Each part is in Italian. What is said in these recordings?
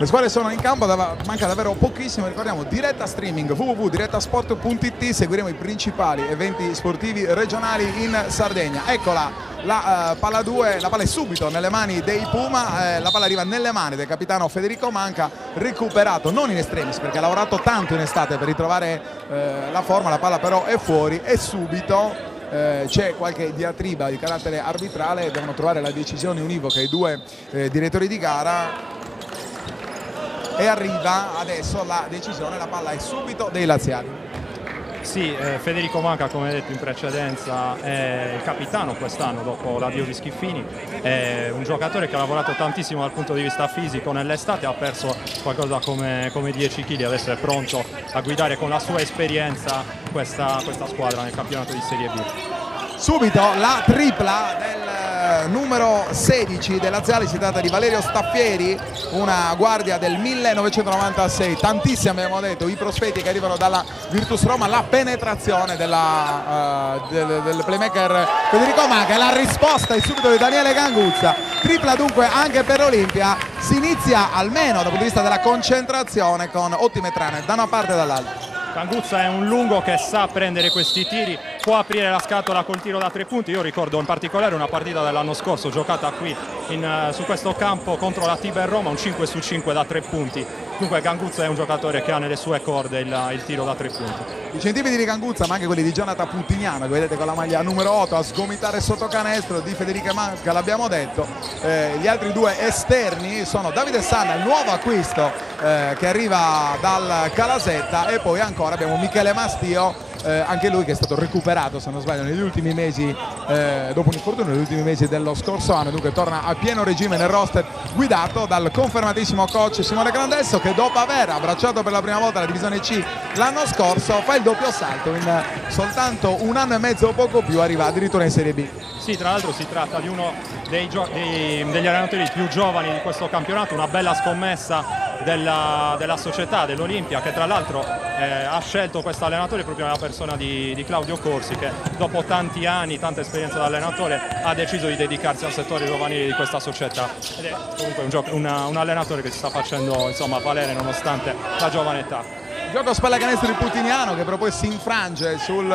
Le squadre sono in campo, manca davvero pochissimo, ricordiamo diretta streaming www.direttasport.it, seguiremo i principali eventi sportivi regionali in Sardegna. Eccola la palla 2, la palla è subito nelle mani dei Puma, la palla arriva nelle mani del capitano Federico Manca, recuperato non in estremis perché ha lavorato tanto in estate per ritrovare la forma, la palla però è fuori e subito c'è qualche diatriba di carattere arbitrale, devono trovare la decisione univoca i due direttori di gara. E arriva adesso la decisione, la palla è subito dei laziali. Sì, Federico Manca, come detto in precedenza, è il capitano quest'anno dopo l'addio di Schiffini, è un giocatore che ha lavorato tantissimo dal punto di vista fisico nell'estate, ha perso qualcosa come 10 kg, adesso è pronto a guidare con la sua esperienza questa squadra nel campionato di Serie B. Subito la tripla del numero 16 dei laziali, si tratta di Valerio Staffieri, una guardia del 1996, tantissimi abbiamo detto i prospetti che arrivano dalla Virtus Roma, la penetrazione del playmaker Federico Manca e la risposta è subito di Daniele Ganguzza, tripla dunque anche per l'Olimpia, si inizia almeno dal punto di vista della concentrazione con ottime trane da una parte e dall'altra. Ganguzza è un lungo che sa prendere questi tiri, può aprire la scatola col tiro da 3 punti. Io ricordo in particolare una partita dell'anno scorso giocata qui su questo campo contro la Tiber Roma, un 5 su 5 da 3 punti. Dunque Ganguzza è un giocatore che ha nelle sue corde il tiro da 3 punti. I centimetri di Ganguzza, ma anche quelli di Jonathan Putignano, che vedete con la maglia numero 8 a sgomitare sotto canestro, di Federico Manca l'abbiamo detto. Gli altri due esterni sono Davide Sanna, il nuovo acquisto che arriva dal Calasetta, e poi ancora abbiamo Michele Mastio, anche lui che è stato recuperato, se non sbaglio, negli ultimi mesi, dopo un infortunio negli ultimi mesi dello scorso anno, dunque torna a pieno regime nel roster, guidato dal confermatissimo coach Simone Grandesso, che dopo aver abbracciato per la prima volta la divisione C l'anno scorso fa il doppio salto, in soltanto un anno e mezzo o poco più arriva addirittura in Serie B. Sì, tra l'altro si tratta di uno degli allenatori più giovani di questo campionato, una bella scommessa della società, dell'Olimpia, che tra l'altro ha scelto questo allenatore proprio nella persona di Claudio Corsi, che dopo tanti anni, tanta esperienza da allenatore, ha deciso di dedicarsi al settore giovanile di questa società, ed è comunque un allenatore che si sta facendo, insomma, valere nonostante la giovane età. Gioco spallacanestro di Putignano, che però poi si infrange sul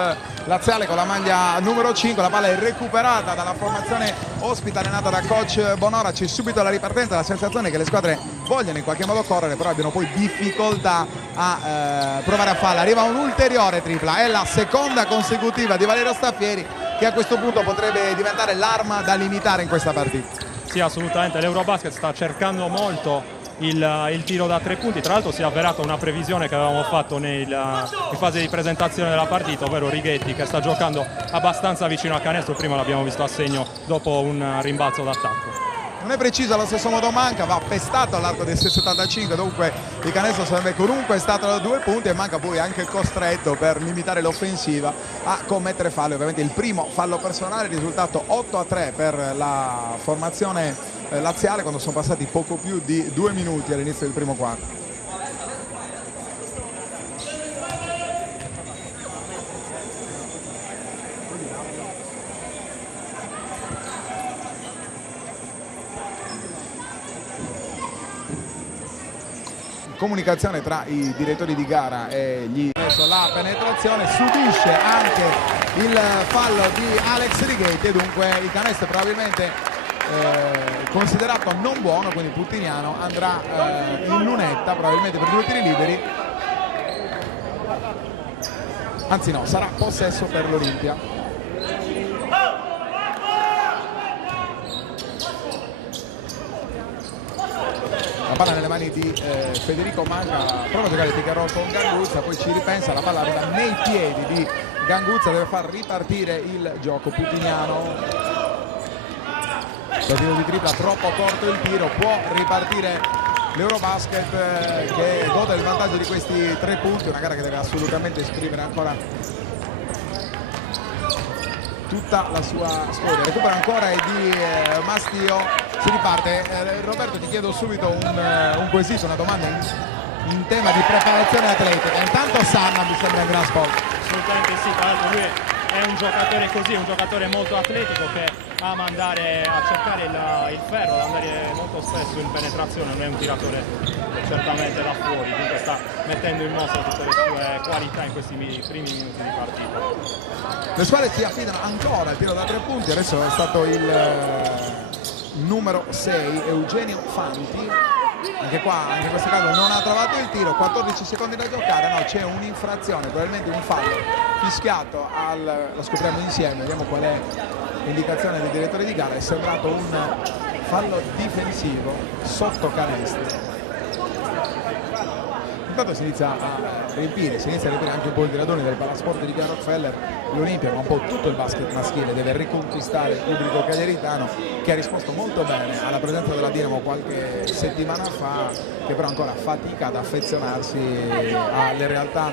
laziale con la maglia numero 5, la palla è recuperata dalla formazione ospite allenata da coach Bonora. C'è subito la ripartenza, la sensazione che le squadre vogliono in qualche modo correre, però abbiano poi difficoltà a provare a farla. Arriva un'ulteriore tripla, è la seconda consecutiva di Valerio Staffieri, che a questo punto potrebbe diventare l'arma da limitare in questa partita. Sì, assolutamente, l'Eurobasket sta cercando molto il tiro da 3 punti, tra l'altro si è avverata una previsione che avevamo fatto in fase di presentazione della partita, ovvero Righetti, che sta giocando abbastanza vicino al canestro, prima l'abbiamo visto a segno dopo un rimbalzo d'attacco. Non è preciso allo stesso modo Manca, va pestato all'arco del 6,75, dunque il canestro sarebbe comunque stato da 2 punti, e Manca poi anche costretto, per limitare l'offensiva, a commettere falli. Ovviamente il primo fallo personale, risultato 8-3 per la formazione laziale quando sono passati poco più di 2 minuti all'inizio del primo quarto. Comunicazione tra i direttori di gara e adesso la penetrazione, subisce anche il fallo di Alex Righetti, e dunque il canestro probabilmente considerato non buono, quindi Putignano andrà in lunetta probabilmente per 2 tiri liberi, anzi no, sarà possesso per l'Olimpia. La palla nelle mani di Federico Manca, prova a giocare il pick and roll con Ganguzza, poi ci ripensa, la palla arriva nei piedi di Ganguzza, deve far ripartire il gioco Putignano. Tiro di tripla troppo corto il tiro, può ripartire l'Eurobasket, che gode del vantaggio di questi 3 punti, una gara che deve assolutamente esprimere ancora tutta la sua storia. Recupera ancora di Mastio, si riparte. Roberto, ti chiedo subito un quesito, una domanda in tema di preparazione atletica. Intanto Sanna mi sembra un gran sport. Assolutamente sì, tra l'altro lui è un giocatore così, un giocatore molto atletico che ama andare a cercare il ferro, ad andare molto spesso in penetrazione, non è un tiratore certamente da fuori, quindi sta mettendo in mostra tutte le sue qualità in questi primi minuti di partita. Le squadre si affidano ancora al tiro da 3 punti, adesso è stato il numero 6 Eugenio Fanti, anche in questo caso non ha trovato il tiro, 14 secondi da giocare, no, c'è un'infrazione, probabilmente un fallo fischiato lo scopriamo insieme, vediamo qual è l'indicazione del direttore di gara, è sembrato un fallo difensivo sotto canestro. Intanto si inizia a riempire anche un po' il gradone del palasport di Via Rockefeller. L'Olimpia, ma un po' tutto il basket maschile, deve riconquistare il pubblico cagliaritano, che ha risposto molto bene alla presenza della Dinamo qualche settimana fa, che però ancora fatica ad affezionarsi alle realtà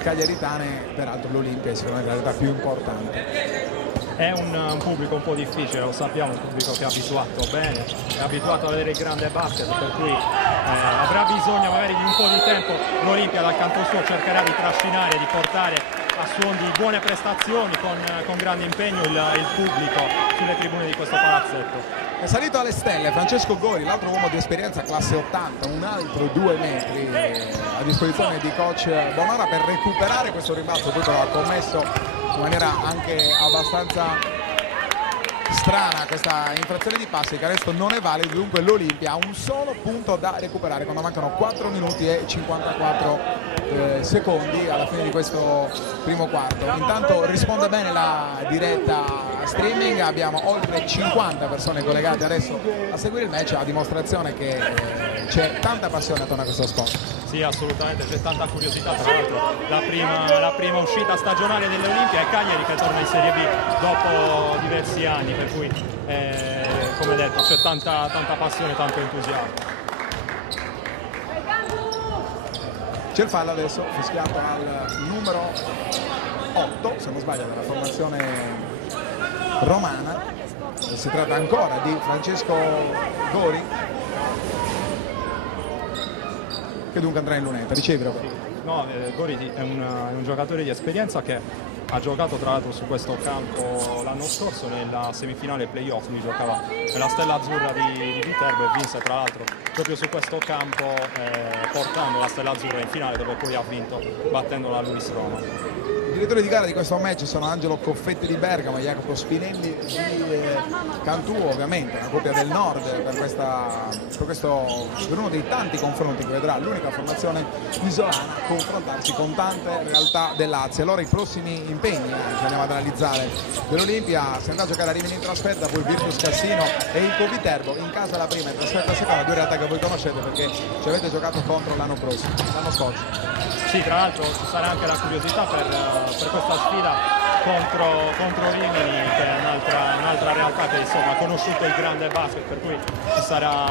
cagliaritane. Peraltro l'Olimpia è sicuramente la realtà più importante. È un pubblico un po' difficile, lo sappiamo, un pubblico che è abituato bene, è abituato ad avere il grande basket, per cui avrà bisogno magari di un po' di tempo. L'Olimpia dal canto suo cercherà di trascinare, di portare a suon di buone prestazioni con grande impegno il pubblico sulle tribune di questo palazzetto. È salito alle stelle Francesco Gori, l'altro uomo di esperienza, classe 80, un altro 2 metri a disposizione di coach Bonora per recuperare questo rimbalzo. Poi però ha commesso in maniera anche abbastanza strana questa infrazione di passi, che adesso non è valido, dunque l'Olimpia ha un solo punto da recuperare quando mancano 4 minuti e 54 secondi alla fine di questo primo quarto. Intanto risponde bene la diretta streaming, abbiamo oltre 50 persone collegate adesso a seguire il match, a dimostrazione che c'è tanta passione attorno a questo sport. Sì, assolutamente, c'è tanta curiosità. Tra l'altro la prima uscita stagionale dell'Olimpia è Cagliari, che torna in Serie B dopo diversi anni, per cui come detto c'è tanta passione, tanto entusiasmo. C'è il fallo adesso fischiato al numero 8, se non sbaglio, della formazione romana. Si tratta ancora di Francesco Gori, che dunque andrà in lunetta. Ricevi, Roberto. No, Gori è un giocatore di esperienza che ha giocato tra l'altro su questo campo l'anno scorso nella semifinale playoff. Lui giocava nella Stella Azzurra di Viterbo e vinse tra l'altro proprio su questo campo, portando la Stella Azzurra in finale, dove poi ha vinto battendo la Luis Roma. I direttori di gara di questo match sono Angelo Coffetti di Bergamo e Jacopo Spinelli di Cantù, ovviamente una coppia del nord per uno dei tanti confronti che vedrà l'unica formazione isolana confrontarsi con tante realtà del Lazio. Allora i prossimi impegni che andiamo ad analizzare dell'Olimpia: si andrà a giocare a Rimini in trasferta, poi Virtus Cassino e il Viterbo in casa la prima, in trasferta la seconda, 2 realtà che voi conoscete perché ci avete giocato contro l'anno scorso. Sì, tra l'altro ci sarà anche la curiosità per questa sfida contro Rimini, che è un'altra realtà che insomma ha conosciuto il grande basket, per cui ci sarà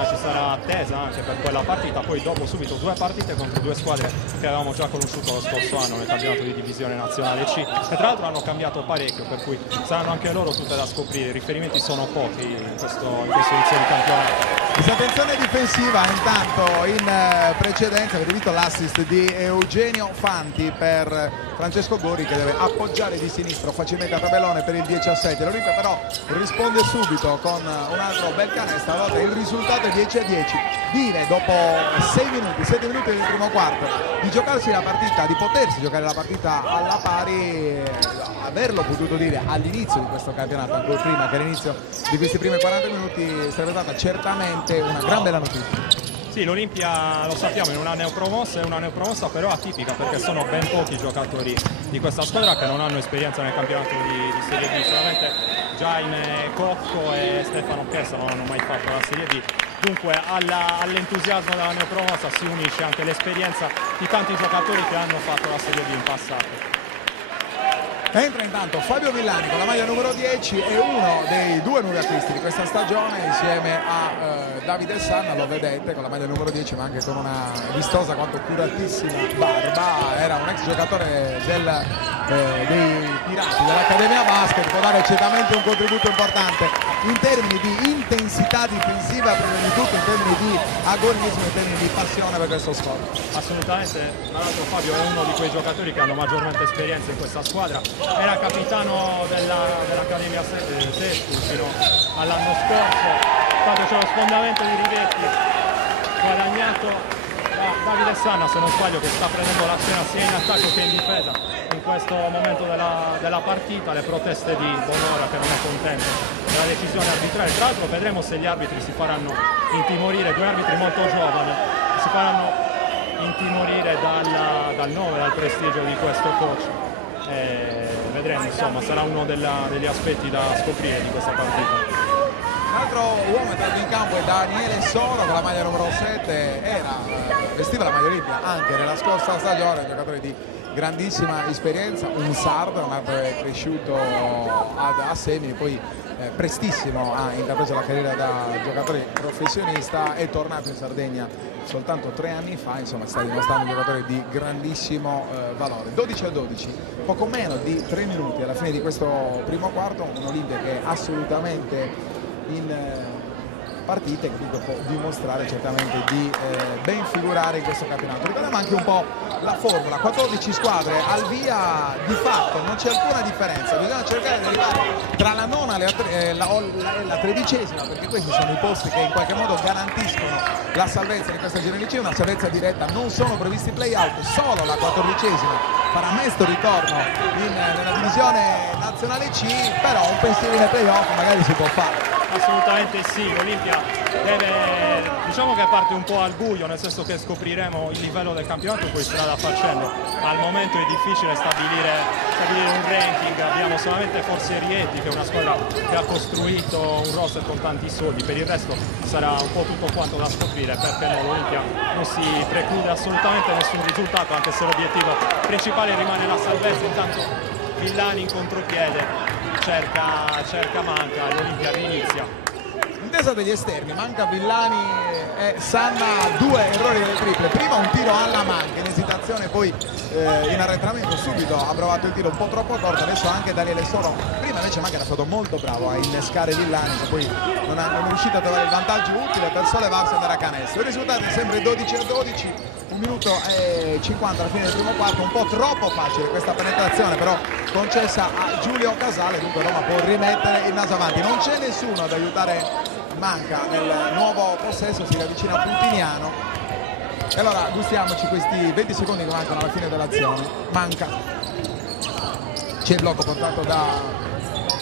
attesa anche per quella partita. Poi dopo subito 2 partite contro 2 squadre che avevamo già conosciuto lo scorso anno nel campionato di divisione nazionale C, e tra l'altro hanno cambiato parecchio, per cui saranno anche loro tutte da scoprire. I riferimenti sono pochi in questo inizio di campionato. Disattenzione difensiva intanto in precedenza, avete visto l'assist di Eugenio Fanti per Francesco Gori, che deve appoggiare di sinistro facilmente a tabellone per il 10-7. L'Olimpia però risponde subito con un altro bel canestro. Allora il risultato è 10-10. Dire dopo 7 minuti del primo quarto di giocarsi la partita, di potersi giocare la partita alla pari, averlo potuto dire all'inizio di questo campionato, ancora prima che all'inizio di questi primi 40 minuti, sarebbe stata certamente una gran bella notizia. Sì, l'Olimpia, lo sappiamo, è una neopromossa però atipica, perché sono ben pochi i giocatori di questa squadra che non hanno esperienza nel campionato di Serie B. Solamente Jaime Cocco e Stefano Chiesa non hanno mai fatto la Serie B. Dunque all'entusiasmo della neopromossa si unisce anche l'esperienza di tanti giocatori che hanno fatto la Serie B in passato. Entra intanto Fabio Villani con la maglia numero 10, è uno dei 2 nuovi acquisti di questa stagione insieme a Davide Sanna, lo vedete con la maglia numero 10 ma anche con una vistosa quanto curatissima barba. Era un ex giocatore del dei pirati dell'Accademia Basket, può dare certamente un contributo importante in termini di intensità difensiva, prima di tutto in termini di agonismo, in termini di passione per questo sport. Assolutamente, tra l'altro Fabio è uno di quei giocatori che hanno maggiormente esperienza in questa squadra, era capitano dell'Accademia Sestus fino all'anno scorso, quando c'è lo sfondamento di Righetti guadagnato da Davide Sanna, se non sbaglio, che sta prendendo la scena sia in attacco che in difesa in questo momento della partita. Le proteste di Bonora che non è contento della decisione arbitrale. Tra l'altro vedremo se gli arbitri si faranno intimorire, due arbitri molto giovani, si faranno intimorire dal nome, dal prestigio di questo coach. Vedremo, insomma, sarà uno degli aspetti da scoprire di questa partita. Un altro uomo entrato in campo è Daniele Soro con la maglia numero 7, vestiva la maglia olimpia anche nella scorsa stagione, un giocatore di grandissima esperienza, un sardo, nato e cresciuto a Semini, poi prestissimo ha intrapreso la carriera da giocatore professionista, è tornato in Sardegna soltanto 3 anni fa, insomma sta dimostrando un giocatore di grandissimo valore. 12-12, poco meno di 3 minuti alla fine di questo primo quarto, un Olimpia che è assolutamente in partite che può dimostrare certamente di ben figurare in questo campionato. Ricordiamo anche un po' la formula: 14 squadre al via, di fatto non c'è alcuna differenza, bisogna cercare di arrivare tra la nona e la 13esima, perché questi sono i posti che in qualche modo garantiscono la salvezza di questa Girone C, una salvezza diretta. Non sono previsti play-out, solo la 14esima farà mesto ritorno nella divisione nazionale C, però un pensiero nei play-off magari si può fare. Assolutamente sì, l'Olimpia deve, diciamo che parte un po' al buio, nel senso che scopriremo il livello del campionato poi strada facendo. Al momento è difficile stabilire un ranking, abbiamo solamente forse Rieti che è una squadra che ha costruito un roster con tanti soldi, per il resto sarà un po' tutto quanto da scoprire, perché no, l'Olimpia non si preclude assolutamente nessun risultato, anche se l'obiettivo principale rimane la salvezza. Intanto Villani in contropiede cerca Manca, l'Olimpia rinizia. Intesa degli esterni, Manca, Villani e Sanna, 2 errori delle triple. Prima un tiro alla Manca in esitazione, poi in arretramento subito ha provato il tiro un po' troppo corto. Adesso anche Daniele Soro, prima invece Manca era stato molto bravo a innescare Villani, che poi non è riuscito a trovare il vantaggio utile per sollevarsi e andare a canestro. I risultati sempre 12-12. 1 minuto e 50 alla fine del primo quarto, un po' troppo facile questa penetrazione però concessa a Giulio Casale, dunque Roma può rimettere il naso avanti. Non c'è nessuno ad aiutare Manca nel nuovo possesso, si avvicina a Putiniano e allora gustiamoci questi 20 secondi che mancano alla fine dell'azione. Manca, c'è il blocco portato da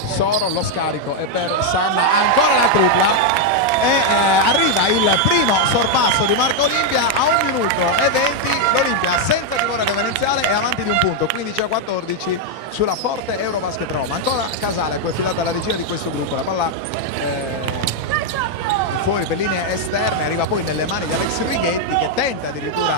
Soro, lo scarico e per Sanna ancora la tripla. E arriva il primo sorpasso di Marco Olimpia a 1 minuto e 20, l'Olimpia senza timore reverenziale è avanti di un punto, 15-14 sulla forte Eurobasket Roma. Ancora Casale, poi affidata alla regina di questo gruppo, la palla fuori per linee esterne, arriva poi nelle mani di Alex Righetti che tenta addirittura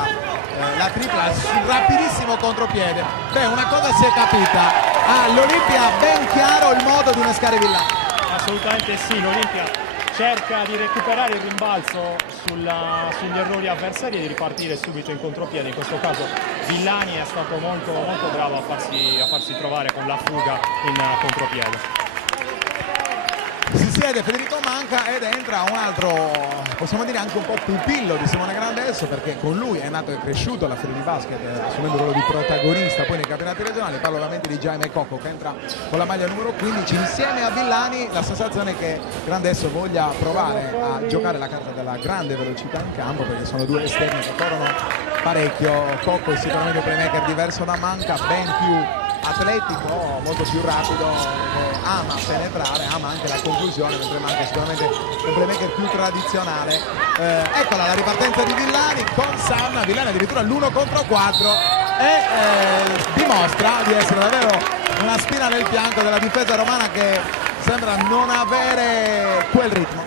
la tripla sul rapidissimo contropiede. Beh, una cosa si è capita, all'Olimpia ben chiaro il modo di innescare Villani. Assolutamente sì, l'Olimpia cerca di recuperare il rimbalzo sugli errori avversari e di ripartire subito in contropiede. In questo caso Villani è stato molto bravo a farsi trovare con la fuga in contropiede. Si siede Federico Manca ed entra un altro, possiamo dire anche un po' pupillo di Simone Grandesso, perché con lui è nato e cresciuto la Fede di Basket, assumendo il ruolo di protagonista poi nei campionati regionali. Parlo ovviamente di Jaime Cocco che entra con la maglia numero 15 insieme a Villani. La sensazione è che Grandesso voglia provare a giocare la carta della grande velocità in campo, perché sono 2 esterni che corrono parecchio. Cocco è sicuramente un playmaker diverso da Manca, ben più atletico, molto più rapido, ama penetrare, ama anche la conclusione, mentre Manca sicuramente un playmaker più tradizionale. Eccola la ripartenza di Villani con Sanna, Villani addirittura l'1 contro 4 e dimostra di essere davvero una spina nel fianco della difesa romana che sembra non avere quel ritmo.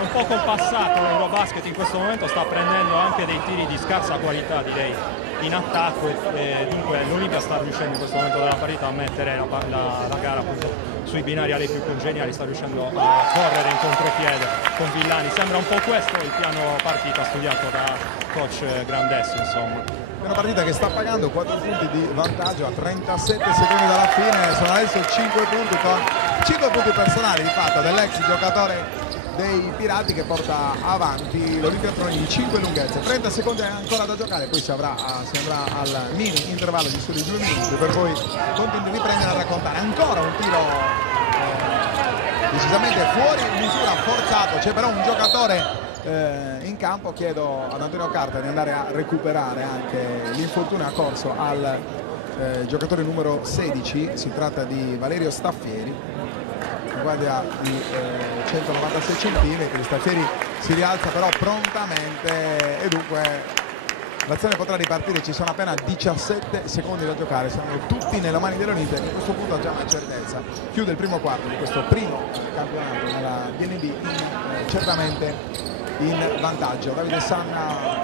Un po' compassato l'Eurobasket in questo momento, sta prendendo anche dei tiri di scarsa qualità, direi, in attacco e dunque l'Olimpia sta riuscendo in questo momento della partita a mettere la gara appunto sui binari a lei più congeniali, sta riuscendo a correre in contropiede con Villani. Sembra un po' questo il piano partita studiato da coach Grandesso, insomma. È una partita che sta pagando 4 punti di vantaggio a 37 secondi dalla fine, sono adesso 5 punti con 5 punti personali di fatto dell'ex giocatore dei Pirati che porta avanti l'Olimpia Tronini di 5 lunghezze. 30 secondi ancora da giocare, poi si andrà al mini intervallo di soli 2 minuti per poi riprendere a raccontare ancora un tiro decisamente fuori misura, forzato. C'è però un giocatore in campo. Chiedo ad Antonio Carta di andare a recuperare anche l'infortunio a corso al giocatore numero 16, si tratta di Valerio Staffieri, guardia di 196 cm. Staffieri si rialza però prontamente e dunque l'azione potrà ripartire. Ci sono appena 17 secondi da giocare, siamo tutti nelle mani dell'Olimpia che a questo punto ha già una certezza, chiude il primo quarto di questo primo campionato nella BNB certamente in vantaggio. Davide Sanna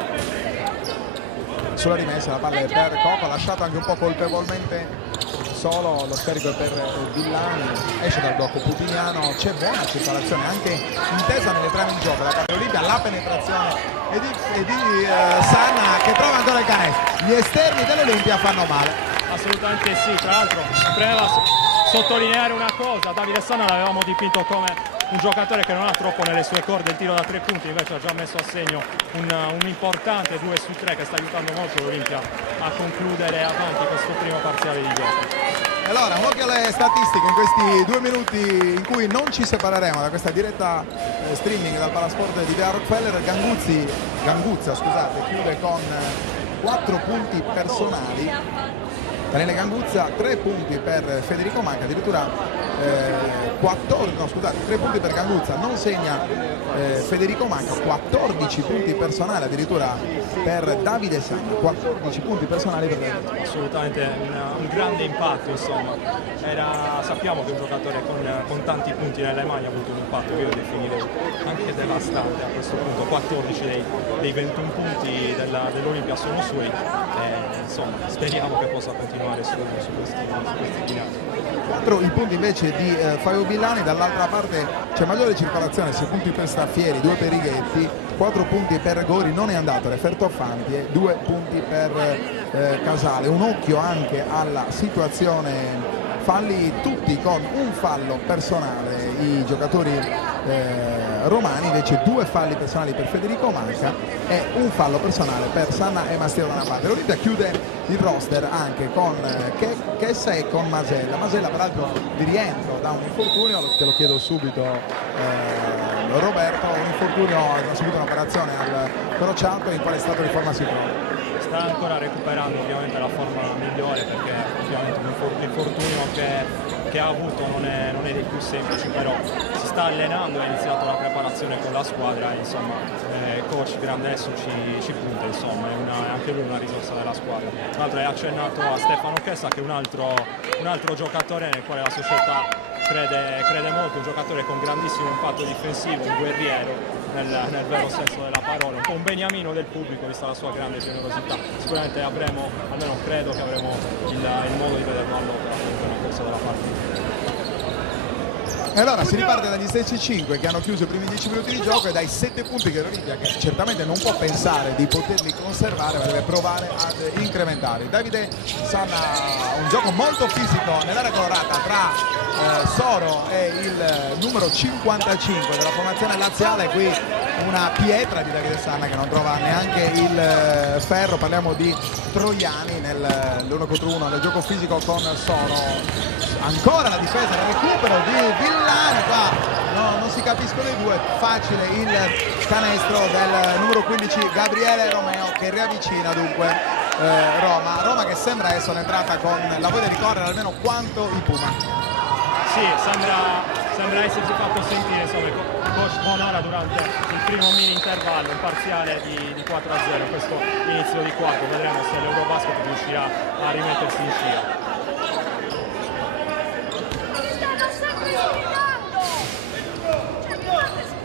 sulla rimessa, la palla è per Coco, lasciato anche un po' colpevolmente solo, lo scarico è per Villani, esce dal blocco Putiniano, c'è buona circolazione anche intesa nelle trame in gioco da parte dell'Olimpia, la penetrazione e di Sanna che trova ancora il canestro. Gli esterni dell'Olimpia fanno male. Assolutamente sì, tra l'altro premeva sottolineare una cosa: Davide Sanna l'avevamo dipinto come un giocatore che non ha troppo nelle sue corde il tiro da 3 punti, invece ha già messo a segno un importante 2 su 3 che sta aiutando molto l'Olimpia a concludere avanti questo primo parziale di gioco. Allora, un occhio alle statistiche in questi 2 minuti in cui non ci separeremo da questa diretta streaming dal Palasport di Via Rockefeller. Ganguzza chiude con 4 punti personali. Daniele Ganguzza, 3 punti per Federico Manca, addirittura 3 punti per Ganguzza, non segna Federico Manca, 14 punti personali addirittura per Davide Sanna, 14 punti personali per Davide Sanna. Assolutamente un grande impatto, insomma. Sappiamo che un giocatore con tanti punti nelle mani ha avuto un impatto che io definirei anche devastante a questo punto. 14 dei 21 punti dell'Olimpia sono suoi, insomma speriamo che possa continuare su questi binari. 4 i punti invece di Fabio Villani, dall'altra parte c'è maggiore circolazione, 6 punti per Staffieri, 2 per Righetti, 4 punti per Gori, non è andato Referto Fanti e 2 punti per Casale. Un occhio anche alla situazione falli, tutti con un fallo personale i giocatori romani, invece 2 falli personali per Federico Manca e un fallo personale per Sanna e Mastero da una parte. L'Olimpia chiude il roster anche con Chessa e con Masella peraltro di rientro da un infortunio, te lo chiedo subito Roberto, un infortunio, ha subito un'operazione al crociato, in quale stato di forma si trova? Sta ancora recuperando ovviamente la forma migliore, perché ovviamente l'infortunio che ha avuto non è dei più semplici, però si sta allenando, ha iniziato la preparazione con la squadra e insomma coach Grandesso ci punta, insomma è anche lui una risorsa della squadra. Tra l'altro hai accennato a Stefano Chessa, che è un altro giocatore nel quale la società crede molto, un giocatore con grandissimo impatto difensivo, un guerriero nel vero senso della parola, un po' un beniamino del pubblico vista la sua grande generosità. Sicuramente avremo, almeno credo che avremo il modo di vederlo all'opera nel corso della partita. E allora si riparte dagli stessi 5 che hanno chiuso i primi 10 minuti di gioco e dai 7 punti che l'Olimpia, che certamente non può pensare di poterli conservare, ma deve provare ad incrementare. Davide Sanna, un gioco molto fisico nell'area colorata tra Soro e il numero 55 della formazione laziale. Qui una pietra di Davide Sanna che non trova neanche il ferro. Parliamo di Troiani nell'1 contro 1 nel gioco fisico con Soro. Ancora la difesa, il recupero di Villani, qua non si capiscono i due, facile il canestro del numero 15 Gabriele Romeo che riavvicina dunque Roma che sembra essere entrata con la voglia di correre almeno quanto i Puma. Sì, sembra essersi fatto sentire, insomma, il coach onora durante il primo mini intervallo un parziale di 4-0 questo inizio di quarto. Vedremo se l'Eurobasket riuscirà a rimettersi in scia.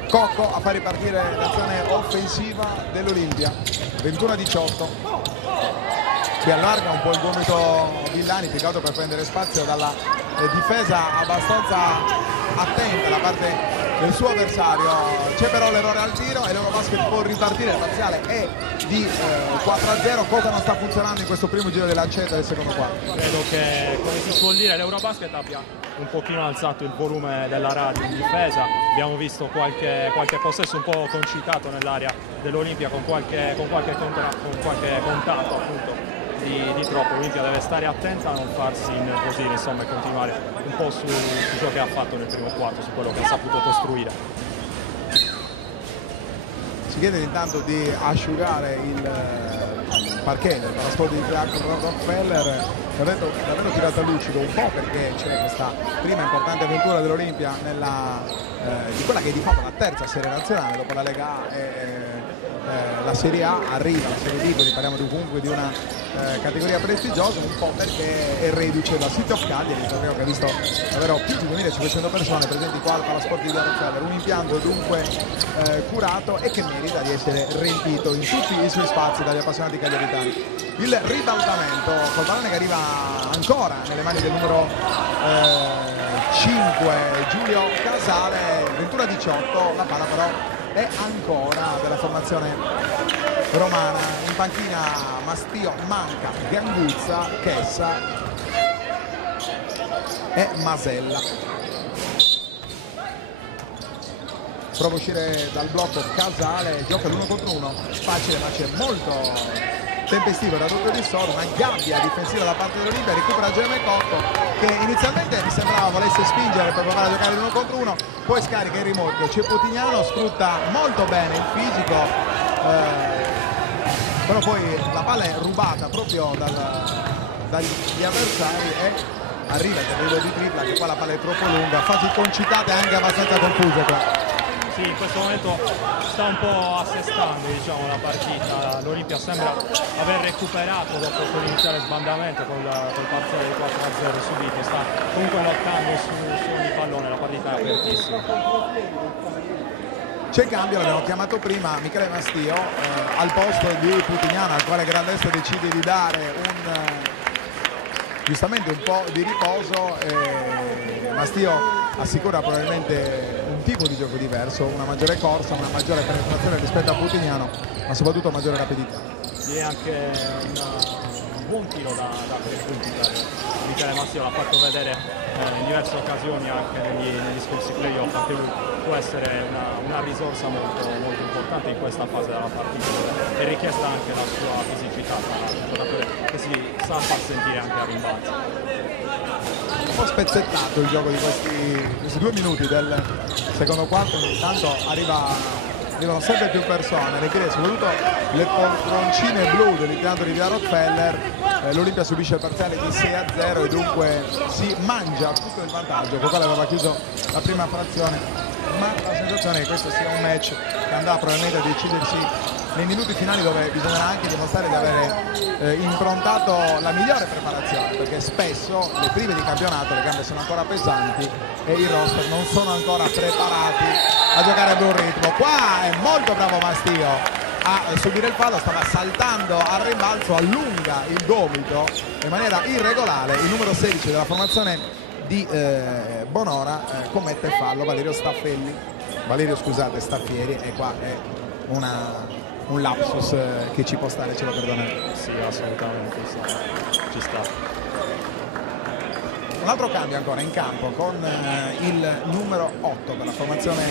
Cocco a far ripartire l'azione offensiva dell'Olimpia, 21-18. che allarga un po' il gomito Villani, piegato per prendere spazio dalla difesa abbastanza attenta da parte del suo avversario. C'è però l'errore al tiro e l'Eurobasket può ripartire, il parziale è di 4-0. Cosa non sta funzionando in questo primo giro di lancetta del secondo quarto? Credo che, come si suol dire, l'Eurobasket abbia un pochino alzato il volume della radio in difesa. Abbiamo visto qualche possesso un po' concitato nell'area dell'Olimpia con qualche contatto appunto di troppo. L'Olimpia deve stare attenta a non farsi innervosire, insomma, e continuare un po' su ciò che ha fatto nel primo quarto, su quello che ha saputo costruire. Si chiede intanto di asciugare il parquet del palasport di Rockefeller, davvero tirato a lucido, un po' perché c'è questa prima importante avventura dell'Olimpia di quella che è di fatto la terza serie nazionale dopo la Lega A e la Serie A. Arriva la Serie B, quindi parliamo comunque di una categoria prestigiosa, un po' perché è reduce da City of Cagliari, il torneo che ha visto davvero più di 2500 persone presenti qua al Palasport di Rockefeller, un impianto dunque curato e che merita di essere riempito in tutti i suoi spazi dagli appassionati cagliaritani. Il ribaltamento col pallone che arriva ancora nelle mani del numero 5 Giulio Casale, 21-18, la palla però è ancora della formazione romana. In panchina Mastio, Manca, Ganguzza, Chessa e Masella. Prova a uscire dal blocco Casale, gioca l'1 contro 1, facile ma c'è molto tempestivo da doppio di Soro, una gabbia difensiva da parte dell'Olimpia, recupera Gemme Cotto che inizialmente mi sembrava volesse spingere per provare a giocare l'1 contro 1, poi scarica il rimorchio. Ceputignano sfrutta molto bene il fisico, però poi la palla è rubata proprio dagli avversari e arriva il tentativo di tripla, che qua la palla è troppo lunga, fasi concitate anche abbastanza confuse qua. Sì, in questo momento sta un po' assestando, diciamo, la partita. L'Olimpia sembra aver recuperato dopo quell'iniziale sbandamento col parziale di 4-0 subito, sta comunque lottando su ogni pallone, la partita è apertissima. C'è cambio, l'abbiamo chiamato prima, Michele Mastio al posto di Putignano, al quale Grandesta decide di dare giustamente un po' di riposo. Mastio assicura probabilmente un tipo di gioco diverso, una maggiore corsa, una maggiore penetrazione rispetto a Putignano, ma soprattutto maggiore rapidità. È anche un buon tiro da 3 punti per Michele Mastio, l'ha fatto vedere in diverse occasioni anche negli scorsi playoff, anche lui può essere una risorsa molto importante in questa fase della partita. È richiesta anche la sua fisicità, un giocatore che si sa far sentire anche a rimbalzo. Un po' spezzettato il gioco di questi 2 minuti del secondo quarto, intanto arrivano sempre più persone, soprattutto le poltroncine blu dell'impianto di Via Rockefeller. L'Olimpia subisce il parziale di 6-0 e dunque si mangia tutto il vantaggio, con quale aveva chiuso la prima frazione, ma la sensazione è che questo sia un match che andrà probabilmente a decidersi nei minuti finali, dove bisognerà anche dimostrare di avere improntato la migliore preparazione, perché spesso le prime di campionato le gambe sono ancora pesanti e i roster non sono ancora preparati a giocare ad un ritmo. Qua è molto bravo Mastio a subire il fallo, stava saltando al rimbalzo, allunga il gomito in maniera irregolare. Il numero 16 della formazione di Bonora commette il fallo, Valerio Staffieri, e qua è un lapsus che ci può stare, ce lo perdonate. Sì, assolutamente, ci sta. Un altro cambio ancora in campo con il numero 8 per la formazione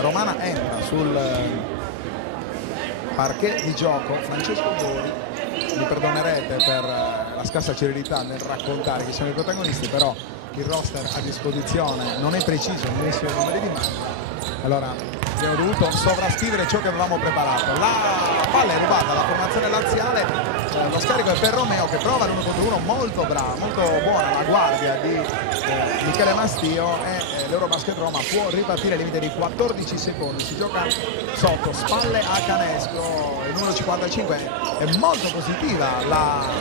romana, entra sul parquet di gioco Francesco Dori. Mi perdonerete per la scarsa celerità nel raccontare chi sono i protagonisti, però il roster a disposizione non è preciso, non è sui numeri di mano, allora abbiamo dovuto sovrascrivere ciò che avevamo preparato. La palla è rubata alla formazione laziale, lo scarico è per Romeo che prova l'1 contro 1, molto bravo, molto buona la guardia di Michele Mastio, e l'Eurobasket Roma può ripartire al limite di 14 secondi. Si gioca sotto, spalle a canestro, il numero 55. È molto positiva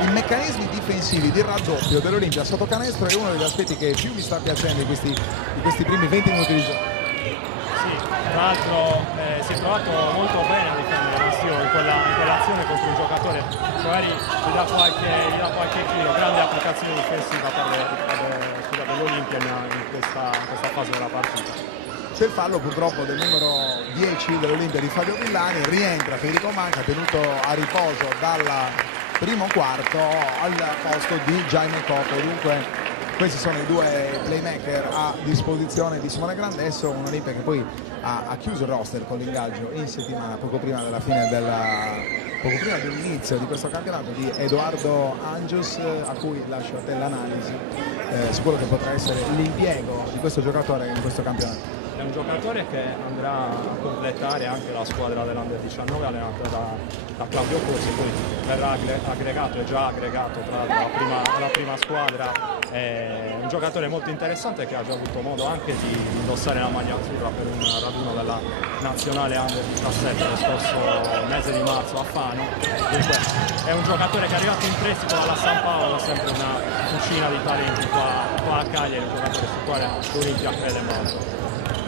i meccanismi difensivi di raddoppio dell'Olimpia sotto canestro, è uno degli aspetti che più mi sta piacendo in questi primi 20 minuti di gioco. Sì, tra l'altro si è trovato molto bene a difendere Mastio, il in quell'azione contro un giocatore, magari gli dà qualche chilo, grande applicazione difensiva dell'Olimpia in questa fase della partita. C'è il fallo purtroppo del numero 10 dell'Olimpia di Fabio Villani, rientra Federico Manca tenuto a riposo dal primo quarto al posto di Jaime Cotto. Dunque questi sono i due playmaker a disposizione di Simone Grandesso, un Olimpia che poi ha chiuso il roster con l'ingaggio in settimana poco prima dell'inizio di questo campionato di Edoardo Angios, a cui lascio a te l'analisi su quello che potrà essere l'impiego di questo giocatore in questo campionato. È un giocatore che andrà a completare anche la squadra dell'Under 19 allenata da Claudio Corsi, poi verrà aggregato, è già aggregato tra la prima squadra. È un giocatore molto interessante che ha già avuto modo anche di indossare la maglia azzurra per un raduno della nazionale Under 17 lo scorso mese di marzo a Fano. Dunque è un giocatore che è arrivato in prestito dalla San Paolo, sempre una cucina di talenti qua a Cagliari, un giocatore sul quale l'Olimpia crede molto.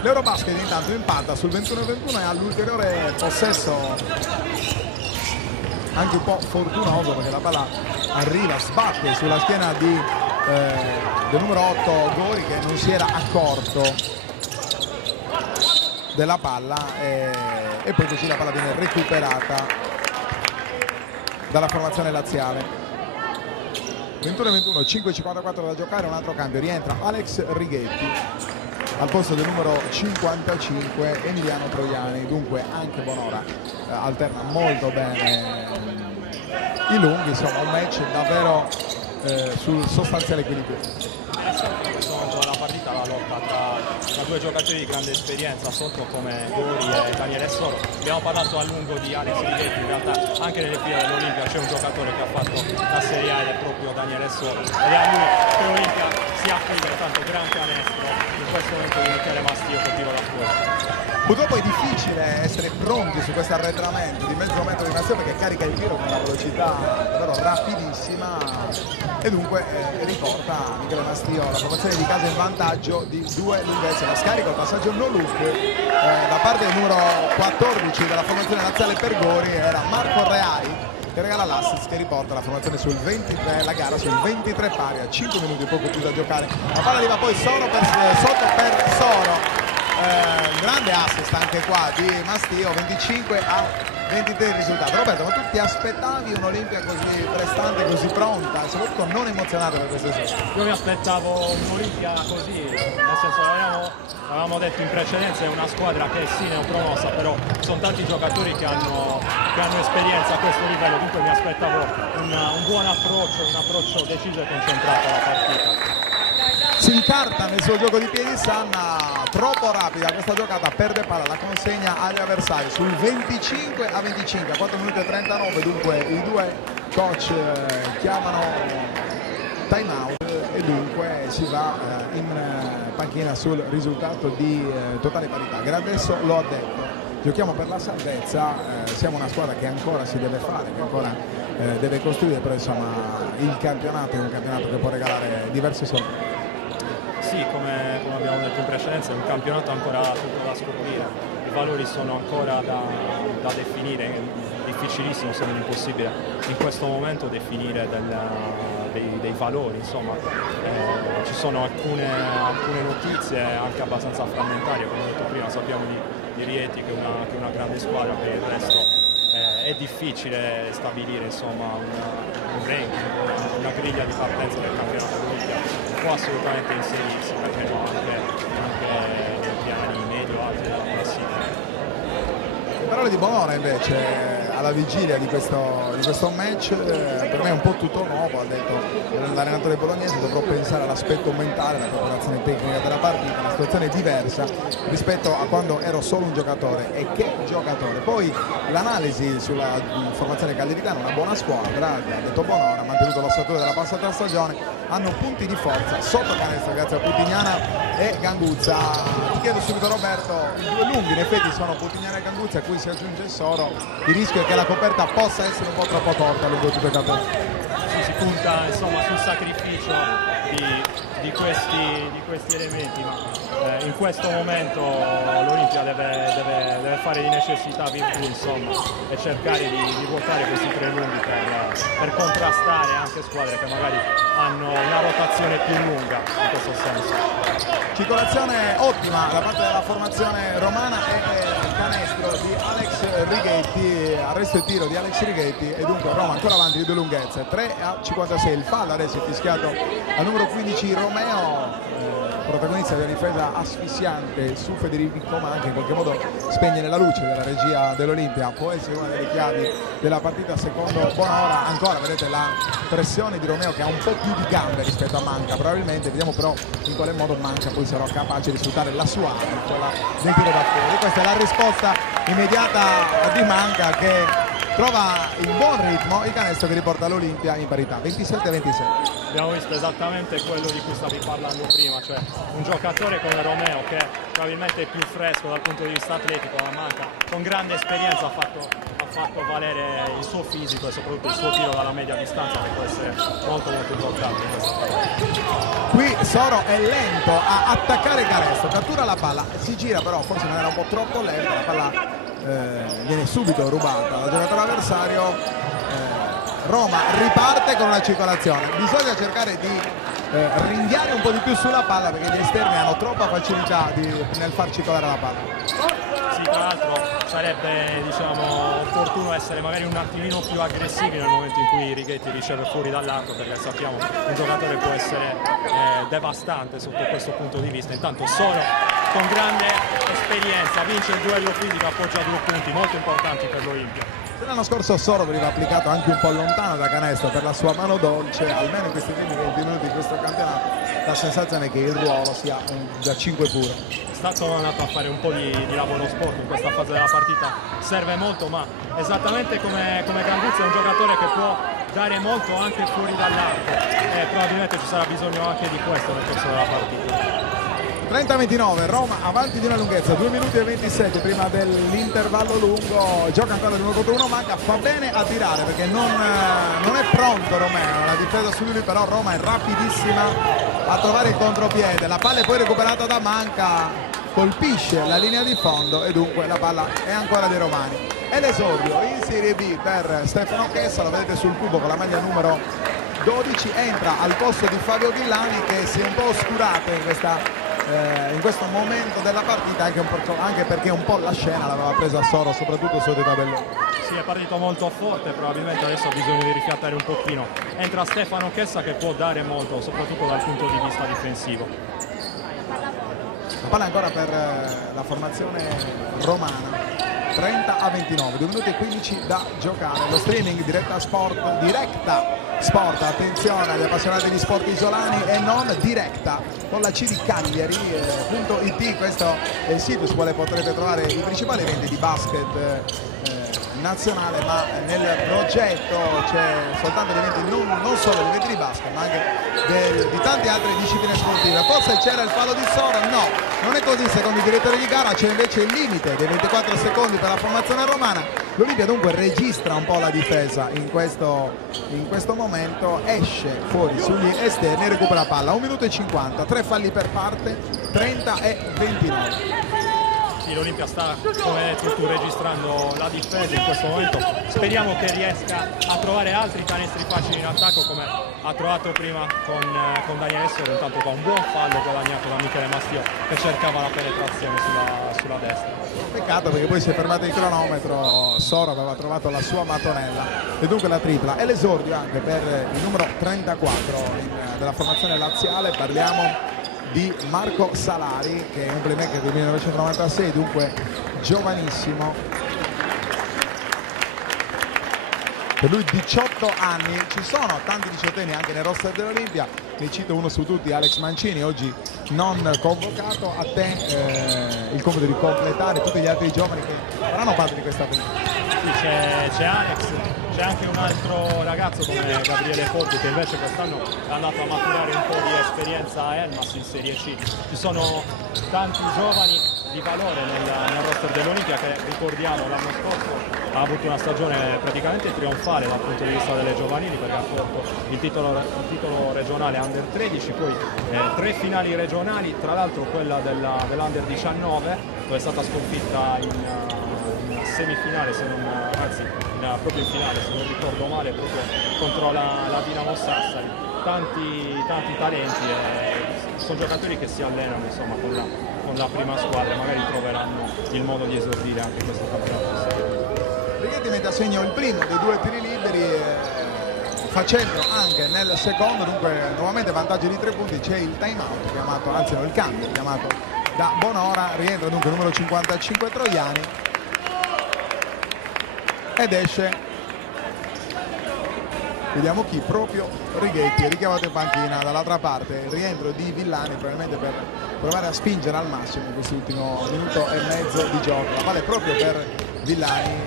L'Eurobasket intanto impanta sul 21-21 e ha l'ulteriore possesso anche un po' fortunoso, perché la palla arriva, sbatte sulla schiena del numero 8 Gori, che non si era accorto della palla, e poi così la palla viene recuperata dalla formazione laziale. 21-21, 5:54 da giocare, un altro cambio, rientra Alex Righetti al posto del numero 55 Emiliano Troiani. Dunque anche Bonora alterna molto bene i lunghi, insomma un match davvero sul sostanziale equilibrio. In questo momento della partita la lotta tra due giocatori di grande esperienza sotto come Gori e Daniele Soro. Abbiamo parlato a lungo di Alex Righetti, in realtà anche nelle file dell'Olimpia c'è un giocatore che ha fatto la Serie A ed è proprio Daniele Soro, ed è a lui che l'Olimpia si affida, tanto gran canestro in questo momento di Michele Mastio che tira la fuori. Purtroppo è difficile essere pronti su questo arretramento di mezzo metro di Mastio, perché carica il tiro con una velocità davvero rapidissima, e dunque riporta Michele Mastio la formazione di casa in vantaggio di 2 lunghezze. Ma scarico il passaggio no look da parte del numero 14 della formazione laziale per Gori, era Marco Reali che regala l'assist che riporta la formazione sul 23, la gara sul 23 pari, a 5 minuti poco più da giocare. La palla arriva poi sotto per Soro. Grande assist anche qua di Mastio, 25-23 il risultato. Roberto, ma tu ti aspettavi un'Olimpia così prestante, così pronta, soprattutto non emozionata per queste sera? Io mi aspettavo un'Olimpia così, nel senso l'avevamo detto in precedenza, è una squadra che sì neopromossa, però sono tanti giocatori che hanno esperienza a questo livello, dunque mi aspettavo un buon approccio, un approccio deciso e concentrato alla partita. Si incarta nel suo gioco di piedi Sanna, troppo rapida questa giocata, perde palla, la consegna agli avversari sul 25-25, a 4 minuti e 39, dunque i due coach chiamano time out e dunque si va in panchina sul risultato di totale parità. Grandesso lo ha detto, giochiamo per la salvezza, siamo una squadra che ancora si deve fare, che ancora deve costruire, però insomma il campionato è un campionato che può regalare diverse sorprese. Sì, come abbiamo detto in precedenza, è un campionato ancora tutto da scoprire, i valori sono ancora da definire, è difficilissimo, se non impossibile in questo momento definire dei valori, insomma. Ci sono alcune notizie anche abbastanza frammentarie, come ho detto prima, sappiamo di Rieti che è una grande squadra, per il resto è difficile stabilire insomma un ranking, una griglia di partenza del campionato d'Olimpia. Può assolutamente inserirsi, perché no, anche nei piani medio-alti della classifica. Parole di Bonora invece alla vigilia di questo match, per me è un po' tutto nuovo, ha detto l'allenatore bolognese, dovrò pensare all'aspetto mentale, alla preparazione tecnica della partita, una situazione diversa rispetto a quando ero solo un giocatore, e che giocatore. Poi l'analisi sulla formazione cagliaritana, una buona squadra, ha detto Bonora, ha mantenuto l'ossatura della passata stagione, hanno punti di forza sotto canestro grazie a Putignana e Ganguzza. Ti chiedo subito Roberto, i due lunghi in effetti sono Putignana e Ganguzza, a cui si aggiunge Soro, il rischio è che la coperta possa essere un po' troppo corta lungo tutto il campo. Sì, punta insomma sul sacrificio di questi elementi, ma in questo momento l'Olimpia deve fare di necessità virtù, insomma, e cercare di vuotare questi tre lunghi per contrastare anche squadre che magari hanno una rotazione più lunga in questo senso. Circolazione ottima da parte della formazione romana e il canestro di Alex Righetti, arresto e tiro di Alex Righetti, e dunque Roma ancora avanti di due lunghezze, 3-56. Il fallo adesso è fischiato al numero 15 Romeo, protagonista di una difesa asfissiante su Federico, ma anche in qualche modo spegnere la luce della regia dell'Olimpia. Può essere una delle chiavi della partita secondo Bonora. Ancora vedete la pressione di Romeo che ha un po' più di gambe rispetto a Manca, probabilmente. Vediamo però in quale modo Manca poi sarà capace di sfruttare la sua arma, quella del tiro da fuori. Questa è la risposta immediata di Manca, che trova il buon ritmo, il canestro che riporta l'Olimpia in parità, 27-27. Abbiamo visto esattamente quello di cui stavi parlando prima, cioè un giocatore come Romeo, che probabilmente è più fresco dal punto di vista atletico, ma Manca con grande esperienza ha fatto valere il suo fisico e soprattutto il suo tiro dalla media distanza, che può essere molto importante in questa partita. Qui Soro è lento a attaccare il canestro, cattura la palla, si gira però forse in maniera un po' troppo lenta, la palla viene subito rubata dal giocatore avversario. Roma riparte con una circolazione, bisogna cercare di ringhiare un po' di più sulla palla, perché gli esterni hanno troppa facilità nel far circolare la palla. Sì, tra l'altro sarebbe, diciamo, opportuno essere magari un attimino più aggressivi nel momento in cui Righetti riceve fuori dall'arco, perché sappiamo che un giocatore può essere devastante sotto questo punto di vista. Intanto Soro con grande esperienza vince il duello fisico, appoggia 2 punti molto importanti per l'Olimpia. L'anno scorso Soro veniva applicato anche un po' lontano da canestro per la sua mano dolce, almeno in questi primi 20 minuti di questo campionato la sensazione è che il ruolo sia da 5 pure. È stato andato a fare un po' di lavoro sporco in questa fase della partita, serve molto, ma esattamente come Ganguzzi è un giocatore che può dare molto anche fuori dall'arco, e probabilmente ci sarà bisogno anche di questo nel corso della partita. 30-29, Roma avanti di una lunghezza, 2 minuti e 27 prima dell'intervallo lungo, gioca ancora di 1 contro 1, Manca fa bene a tirare perché non è pronto Romeo, la difesa su di lui, però Roma è rapidissima a trovare il contropiede, la palla è poi recuperata da Manca, colpisce la linea di fondo e dunque la palla è ancora dei romani. E l'esordio in Serie B per Stefano Chessa, lo vedete sul cubo con la maglia numero 12, entra al posto di Fabio Villani, che si è un po' oscurato in questo momento della partita, anche perché un po' la scena l'aveva presa Soro, soprattutto sotto i tabelloni. Sì, è partito molto forte, probabilmente adesso ha bisogno di rifiatare un pochino. Entra Stefano Chessa che può dare molto, soprattutto dal punto di vista difensivo. La palla ancora per la formazione romana, 30-29, 2 minuti e 15 da giocare. Lo streaming diretta sport, attenzione agli appassionati di sport isolani e non diretta, con la C di Cagliari.it, questo è il sito su quale potrete trovare i principali eventi di basket nazionale, ma nel progetto c'è soltanto gli eventi, non solo gli eventi di basket, ma anche di tante altre discipline sportive. Forse c'era il fallo di Soro? No, non è così secondo il direttore di gara, c'è invece il limite dei 24 secondi per la formazione romana. L'Olimpia dunque registra un po' la difesa in questo momento, esce fuori sugli esterni e recupera palla, 1 minuto e 50, 3 falli per parte, 30-29. Sì, l'Olimpia sta, come hai detto tu, registrando la difesa in questo momento. Speriamo che riesca a trovare altri canestri facili in attacco, come ha trovato prima con Daniele Soro, intanto con un buon fallo guadagnato da Michele Mastio, che cercava la penetrazione sulla destra. Peccato perché poi si è fermato il cronometro, Soro aveva trovato la sua mattonella e dunque la tripla e l'esordio anche per il numero 34 della formazione laziale. Parliamo di Marco Salari, che è un playmaker del 1996, dunque giovanissimo. Per lui 18 anni, ci sono tanti diciottenni anche nel roster dell'Olimpia, ne cito uno su tutti, Alex Mancini, oggi non convocato. A te il compito di completare tutti gli altri giovani che faranno parte di questa partita. Sì, c'è Alex, c'è anche un altro ragazzo come Gabriele Forti, che invece quest'anno è andato a maturare un po' di esperienza a Elmas in Serie C. Ci sono tanti giovani di valore nel roster dell'Olimpia, che ricordiamo l'anno scorso ha avuto una stagione praticamente trionfale dal punto di vista delle giovanili, perché ha portato il titolo regionale Under 13, poi 3 finali regionali, tra l'altro quella dell'Under 19 dove è stata sconfitta in semifinale, proprio in finale se non ricordo male, proprio contro la Dinamo Sassari. Tanti talenti e sono giocatori che si allenano, insomma, con la prima squadra, magari troveranno il modo di esordire anche in questo campionato. Righetti mette a segno il primo dei 2 tiri liberi, facendo anche nel secondo, dunque nuovamente vantaggio di 3 punti. C'è il time out chiamato, anzi no, il cambio chiamato da Bonora, rientra dunque il numero 55 Troiani ed esce, vediamo chi, proprio Righetti, richiamato in panchina. Dall'altra parte il rientro di Villani, probabilmente per provare a spingere al massimo in quest'ultimo minuto e mezzo di gioco. La palla è proprio per Villani,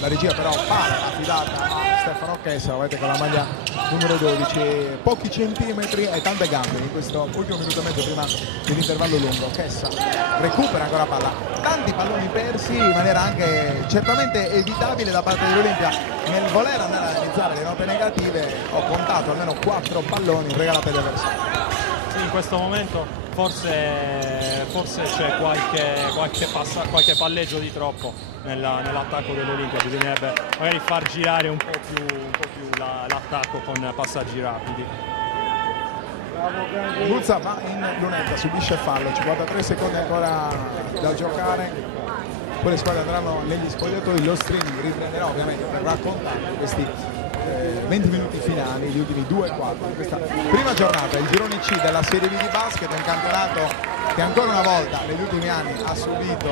la regia però palla affidata a Stefano Chessa, vedete, con la maglia numero 12, pochi centimetri e tante gambe in questo ultimo minuto e mezzo prima dell'intervallo lungo. Chessa recupera ancora palla, tanti palloni persi in maniera anche certamente evitabile da parte dell'Olimpia. Nel voler andare a analizzare le note negative ho contato almeno 4 palloni regalati agli avversari. Sì, in questo momento forse c'è qualche palleggio di troppo nell'attacco dell'Olimpia. Bisognerebbe magari far girare un po' più l'attacco con passaggi rapidi. Guzza va in lunetta, subisce fallo, 53 secondi ancora da giocare. Poi le squadre andranno negli spogliatoi, lo streaming riprenderà ovviamente per raccontare questi 20 minuti finali, gli ultimi 2-4 di questa prima giornata. Il girone C della Serie B di basket, un campionato che ancora una volta negli ultimi anni ha subito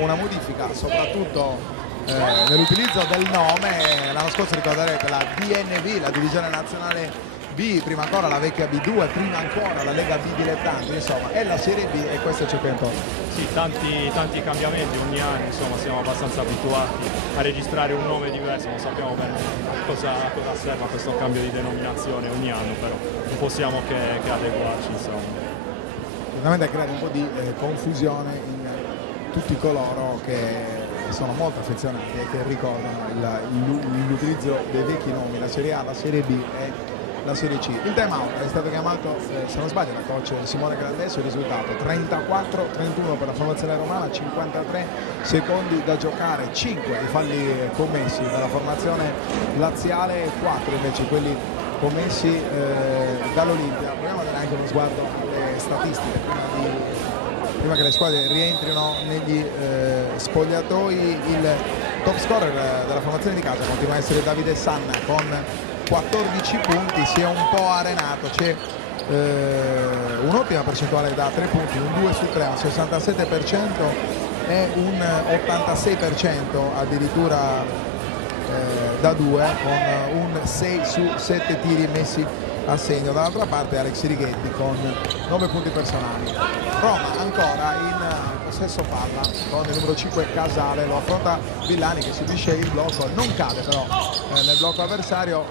una modifica, soprattutto nell'utilizzo del nome. L'anno scorso ricorderete la DNB, la divisione nazionale B, prima ancora la vecchia B2, prima ancora la Lega B dilettanti, insomma è la Serie B e questo è ciò che importa. Sì, tanti cambiamenti ogni anno, insomma siamo abbastanza abituati a registrare un nome diverso, non sappiamo bene cosa serva questo cambio di denominazione ogni anno, però non possiamo che adeguarci, insomma. Sicuramente crea un po' di confusione in tutti coloro che sono molto affezionati e che ricordano l'utilizzo dei vecchi nomi, la Serie A, la Serie B e la Serie C. Il time out è stato chiamato, se non sbaglio, da coach Simone Grandesso. Il risultato 34-31 per la formazione romana, 53 secondi da giocare, 5 i falli commessi dalla formazione laziale, 4 invece quelli commessi dall'Olimpia. Proviamo a dare anche uno sguardo alle statistiche prima che le squadre rientrino negli spogliatoi. Il top scorer della formazione di casa continua a essere Davide Sanna con 14 punti, si è un po' arenato, c'è un'ottima percentuale da 3 punti, un 2 su 3, un 67% e un 86% addirittura da 2, con un 6 su 7 tiri messi a segno. Dall'altra parte Alex Righetti con 9 punti personali. Roma ancora in possesso palla con il numero 5 Casale, lo affronta Villani che subisce il blocco, non cade però nel blocco avversario,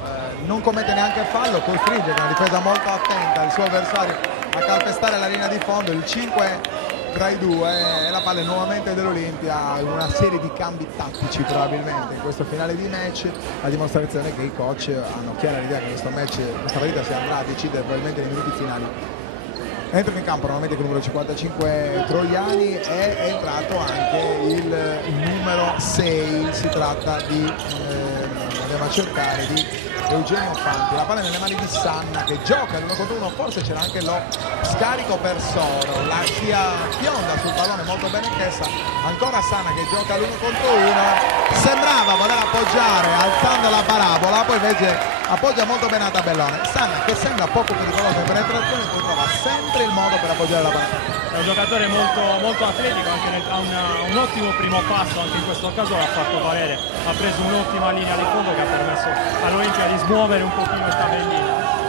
non commette neanche fallo, costringe con una difesa molto attenta il suo avversario a calpestare la linea di fondo. Il 5 tra i due e la palla è nuovamente dell'Olimpia, in una serie di cambi tattici probabilmente in questo finale di match, a dimostrazione che i coach hanno chiara l'idea che questa partita si andrà a decidere probabilmente nei minuti finali. Entra in campo nuovamente con il numero 55 Troiani, è entrato anche il numero 6, si tratta di andiamo a cercare di Eugenio Fanti. La palla è nelle mani di Sanna che gioca l'1 contro 1, forse c'era anche lo scarico per Soro, la sia fionda sul pallone molto bene Chessa, ancora Sanna che gioca l'1 contro 1, sembrava voler appoggiare alzando la parabola, poi invece appoggia molto bene a tabellone. Sanna che sembra poco pericoloso in penetrazione, poi trova sempre il modo per appoggiare la parabola. È un giocatore molto atletico, ha un ottimo primo passo, anche in questo caso l'ha fatto valere, ha preso un'ottima linea di fondo che ha permesso all'Olimpia di smuovere un pochino il tabellino.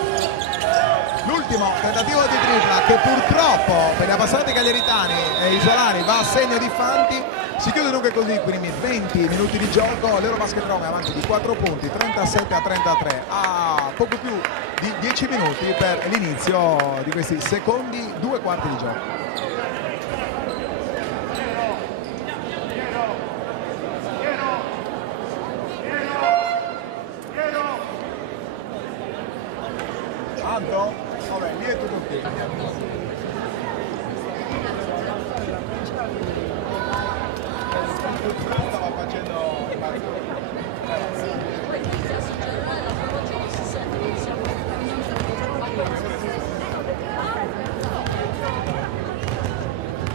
L'ultimo tentativo di tripla che purtroppo per gli appassionati cagliaritani e isolani va a segno di Fanti. Si chiude dunque così i primi 20 minuti di gioco, l'Eurobasket Roma è avanti di 4 punti, 37-33, a poco più di 10 minuti per l'inizio di questi secondi 2 quarti di gioco. Tanto? Vabbè, lì è tutto qui. Stava facendo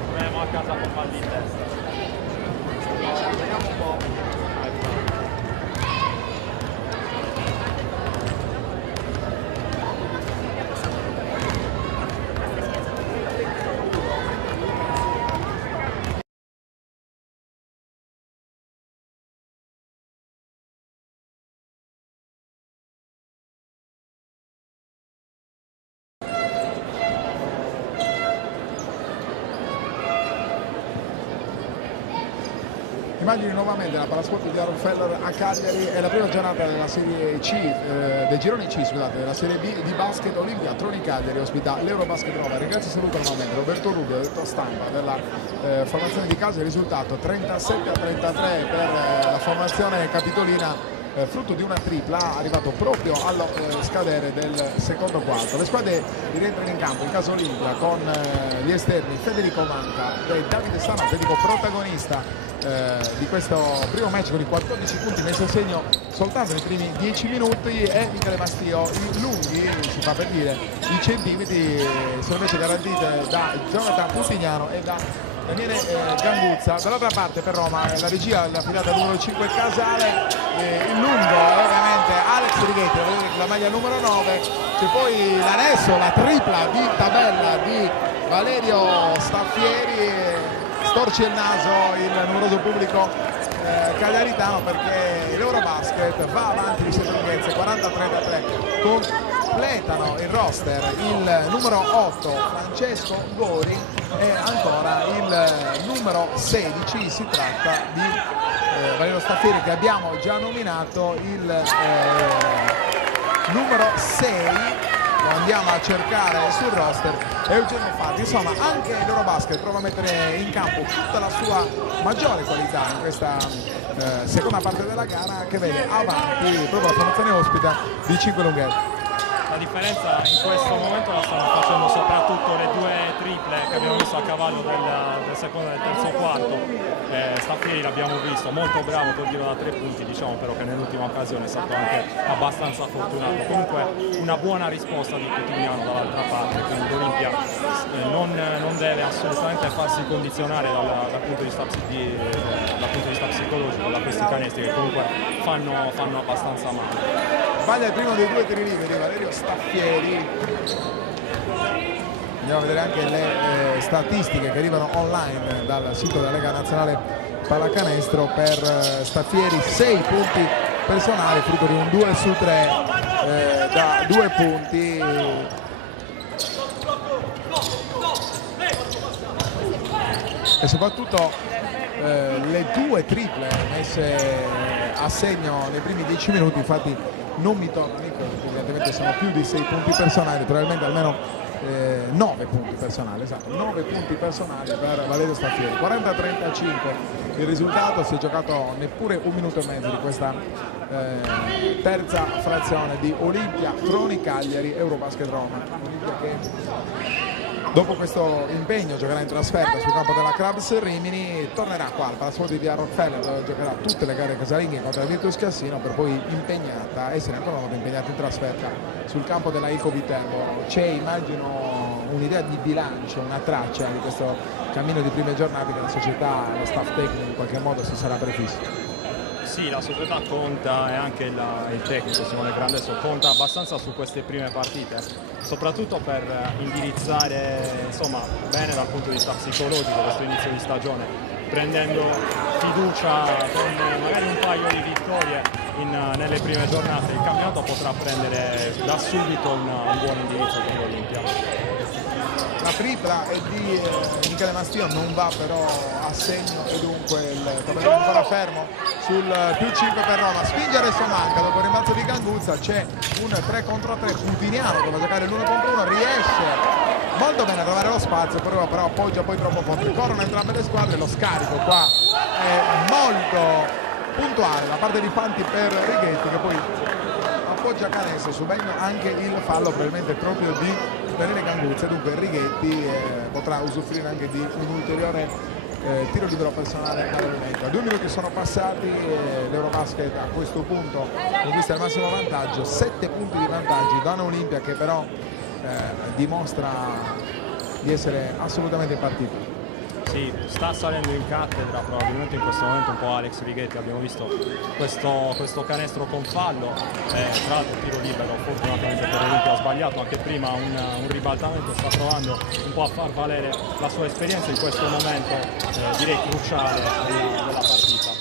torneremo a casa con mal di testa. vediamo un po'. Immagini nuovamente la Palasport di Rockefeller a Cagliari, è la prima giornata della Serie C, del girone C, scusate, della Serie B di basket. Olimpia Troni Cagliari ospita l'Eurobasket Roma. Ringrazio e saluto nuovamente Roberto Rubio, detto stampa della formazione di casa. Il risultato 37-33 per la formazione capitolina, frutto di una tripla arrivato proprio allo scadere del secondo quarto. Le squadre rientrano in campo, in caso Olimpia, con gli esterni Federico Manca e Davide Sana, Federico protagonista di questo primo match con i 14 punti messi a segno soltanto nei primi 10 minuti, e Michele Mastio i lunghi, si fa per dire, i centimetri sono invece garantiti da Jonathan Putignano e da Daniele Ganguzza. Dall'altra parte per Roma la regia è affidata al numero 5 Casale, il lungo è ovviamente Alex Righetti, la maglia numero 9, c'è poi l'anesso, la tripla di tabella di Valerio Staffieri. Storce il naso il numeroso pubblico cagliaritano, perché l'Eurobasket va avanti di 7 lunghezze, 40-33. Completano il roster il numero 8 Francesco Gori e ancora il numero 16, si tratta di Valerio Staffieri, che abbiamo già nominato, il numero 6 lo andiamo a cercare sul roster, Eugenio Fatti. Insomma, anche l'Eurobasket prova a mettere in campo tutta la sua maggiore qualità in questa seconda parte della gara, che vede avanti proprio la formazione ospita di 5 lunghezze. La differenza in questo momento la stanno facendo soprattutto le due triple che abbiamo visto a cavallo del secondo e del terzo quarto. Staffieri l'abbiamo visto, molto bravo col tiro da 3 punti, diciamo però che nell'ultima occasione è stato anche abbastanza fortunato. Comunque una buona risposta di Putignano dall'altra parte, quindi l'Olimpia non deve assolutamente farsi condizionare dal punto di vista psicologico da questi canestri, che comunque fanno abbastanza male. Sbaglia il primo dei due tiri liberi Valerio Staffieri. Andiamo a vedere anche le statistiche che arrivano online dal sito della Lega Nazionale Pallacanestro. Per Staffieri 6 punti personali, frutto di un 2 su 3 da 2 punti. E soprattutto le due triple messe a segno nei primi 10 minuti, infatti non mi tornano i conti, evidentemente sono più di 6 punti personali, probabilmente almeno 9 punti personali, esatto, 9 punti personali per Valerio Staffieri. 40-35 il risultato, si è giocato neppure un minuto e mezzo di questa terza frazione di Olimpia Troni Cagliari Eurobasket Roma. Olimpia che dopo questo impegno giocherà in trasferta sul campo della Crabs Rimini, tornerà qua al Palasport di Rockefeller, dove giocherà tutte le gare casalinghe contro la Virtus Cassino, per poi essere ancora una volta impegnata in trasferta sul campo della Ico Viterbo. C'è, immagino, un'idea di bilancio, una traccia di questo cammino di prime giornate che la società e lo staff tecnico in qualche modo si sarà prefisso. Sì, la società conta, e anche il tecnico Simone Grandesso conta abbastanza su queste prime partite, soprattutto per indirizzare, insomma, bene dal punto di vista psicologico questo inizio di stagione, prendendo fiducia con magari un paio di vittorie nelle prime giornate. Il campionato potrà prendere da subito un buon indirizzo per l'Olimpia. La tripla è di Michele Mastio, non va però a segno, e dunque il tabellone è ancora fermo sul più 5 per Roma. Spinge adesso Manca, dopo il rimbalzo di Ganguzza c'è un 3 contro 3 Putiniano, dove giocare l'1 contro 1, riesce molto bene a trovare lo spazio, però appoggia poi troppo forte. Corrono entrambe le squadre, lo scarico qua è molto puntuale da parte di Fanti per Righetti, che poi appoggia canestro, subendo anche il fallo probabilmente proprio di Daniele Ganguzza, dunque Righetti potrà usufruire anche di un ulteriore tiro libero personale all'Olimpica. 2 minuti sono passati, l'Eurobasket a questo punto conquista il massimo vantaggio, 7 punti di vantaggio da un'Olimpia che però dimostra di essere assolutamente in partita. Sì, sta salendo in cattedra probabilmente in questo momento un po' Alex Righetti. Abbiamo visto questo canestro con fallo, tra l'altro tiro libero, fortunatamente per l'Olimpia ha sbagliato anche prima un ribaltamento, sta provando un po' a far valere la sua esperienza in questo momento direi cruciale della partita.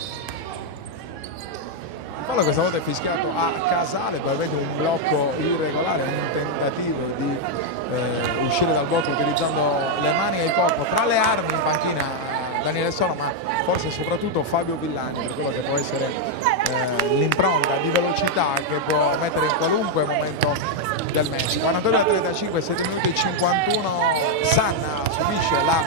Il fallo questa volta è fischiato a Casale, probabilmente un blocco irregolare, un tentativo di uscire dal blocco utilizzando le mani e il corpo. Tra le armi in panchina Daniele Solo, ma forse soprattutto Fabio Villani, per quello che può essere l'impronta di velocità che può mettere in qualunque momento del match. 42-35, 7 minuti e 51, Sanna subisce la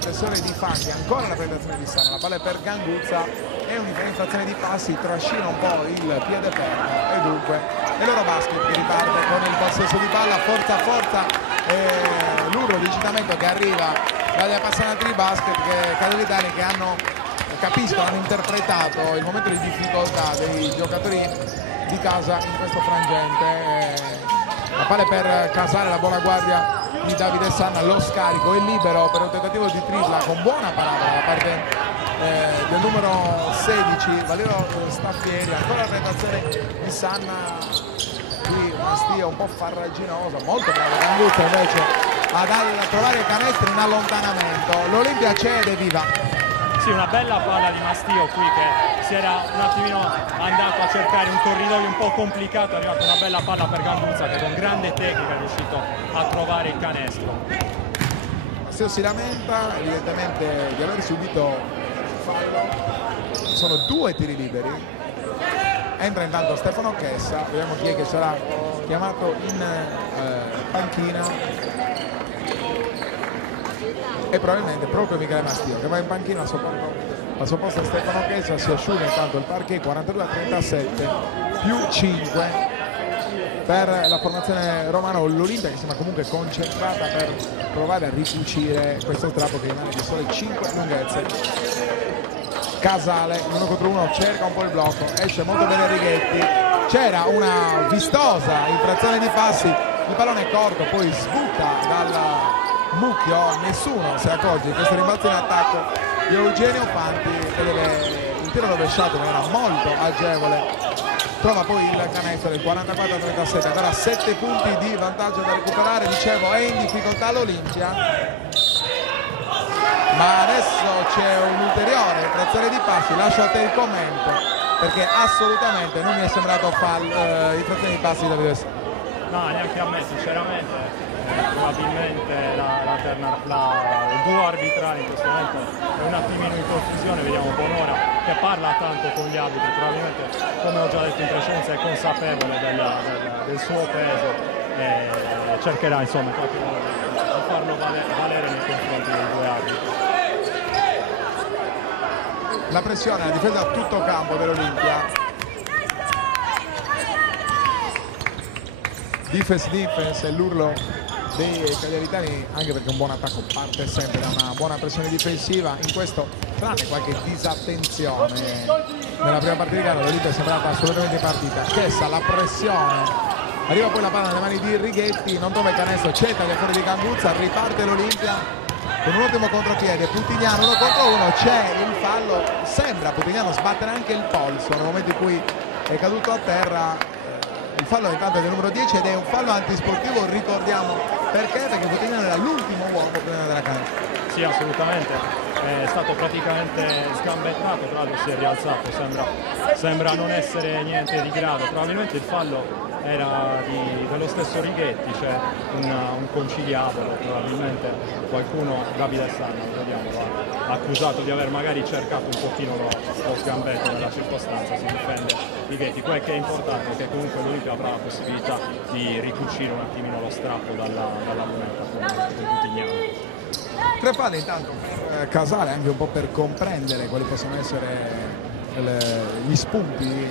pressione di Fanghi, ancora la penetrazione di Sanna, la palla è per Ganguzza e un'infiltrazione di passi, trascina un po' il piede fermo e dunque è l'Eurobasket che riparte con il possesso di palla, forza l'urlo di incitamento che arriva dagli appassionati di basket cagliaritani che hanno interpretato il momento di difficoltà dei giocatori di casa in questo frangente. La palla è per Casale, la buona guardia di Davide Sanna, lo scarico è libero per un tentativo di tripla con buona parata da parte del numero 16 Valerio Staffieri, ancora la penetrazione di Sanna, qui una stia un po' farraginosa, molto bravo Ganguzza invece a trovare il canestro in allontanamento. L'Olimpia c'è ed è viva. Sì, una bella palla di Mastio qui che si era un attimino andato a cercare un corridoio un po' complicato, è arrivata una bella palla per Ganguzza che con grande tecnica è riuscito a trovare il canestro. Mastio si lamenta evidentemente di aver subito fallo, sono 2 tiri liberi, entra intanto Stefano Chessa, vediamo chi è che sarà chiamato in panchina. E probabilmente proprio Michele Mastio che va in panchina al suo posto Stefano Chessa. Si asciuga intanto il parquet, 42-37 più 5 per la formazione romana. L'Olimpia che sembra comunque concentrata per provare a ricucire questo strappo che rimane di sole 5 lunghezze. Casale 1 contro 1 cerca un po' il blocco, esce molto bene Righetti, c'era una vistosa infrazione di passi, il pallone è corto, poi sbuca dal mucchio, nessuno si accorge di questo rimbalzo in attacco di Eugenio Fanti che il tiro rovesciato in maniera molto agevole trova poi il canestro del 44-37, ancora 7 punti di vantaggio da recuperare. Dicevo, è in difficoltà l'Olimpia, ma adesso c'è un'ulteriore infrazione di passi. Lascio a te il commento perché assolutamente non mi è sembrato infrazione di passi da vedere. No, neanche a me sinceramente. Probabilmente il duo arbitrale in questo momento è un attimino in confusione. Vediamo Bonora che parla tanto con gli arbitri, probabilmente come ho già detto in precedenza è consapevole del suo peso e cercherà insomma in qualche modo di farlo valere nei confronti dei due arbitri. La pressione, la difesa a tutto campo dell'Olimpia, difense è l'urlo dei cagliaritani, anche perché un buon attacco parte sempre da una buona pressione difensiva. In questo, tranne qualche disattenzione nella prima partita di gara, l'Olimpia è sembrata assolutamente in partita. Chessa, la pressione, arriva poi la palla nelle mani di Righetti, non trova il canestro, c'è taglia fuori di Ganguzza, riparte l'Olimpia con un ultimo contropiede. Putignano 1 contro 1, c'è il fallo, sembra Putignano sbattere anche il polso nel momento in cui è caduto a terra. Il fallo intanto è del numero 10 ed è un fallo antisportivo, ricordiamo perché Putignano era l'ultimo uomo prima della canestro. Sì, assolutamente, è stato praticamente sgambettato, tra l'altro si è rialzato, sembra non essere niente di grave. Probabilmente il fallo era dello stesso Righetti, cioè un conciliabolo, probabilmente qualcuno, Davide Sanna, vediamo, ha accusato di aver magari cercato un pochino lo sgambetto nella circostanza, si difende Righetti. Quel che è importante è che comunque l'Olimpia avrà la possibilità di ricucire un attimino lo strappo dalla moneta con Putignano. 3 falli intanto per Casale, anche un po' per comprendere quali possono essere gli spunti,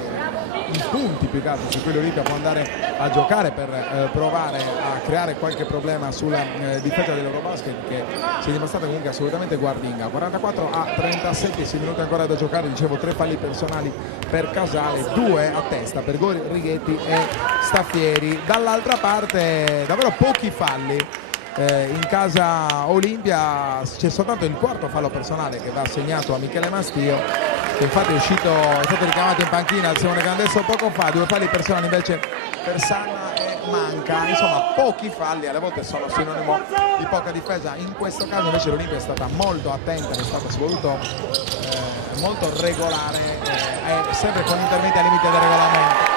i punti più che altro su cui l'Olimpia può andare a giocare per provare a creare qualche problema sulla difesa dell'Eurobasket, che si è dimostrata comunque assolutamente guardinga. 44-37, 6 minuti ancora da giocare, dicevo 3 falli personali per Casale, 2 a testa per Gori, Righetti e Staffieri. Dall'altra parte davvero pochi falli. In casa Olimpia c'è soltanto il quarto fallo personale che va assegnato a Michele Mastio, che infatti è stato ricamato in panchina al Simone Candesso poco fa. 2 falli personali invece per Sanna e Manca. Insomma, pochi falli alle volte sono sinonimo di poca difesa. In questo caso invece l'Olimpia è stata molto attenta, è stata soprattutto molto regolare, sempre con interventi al limite del regolamento.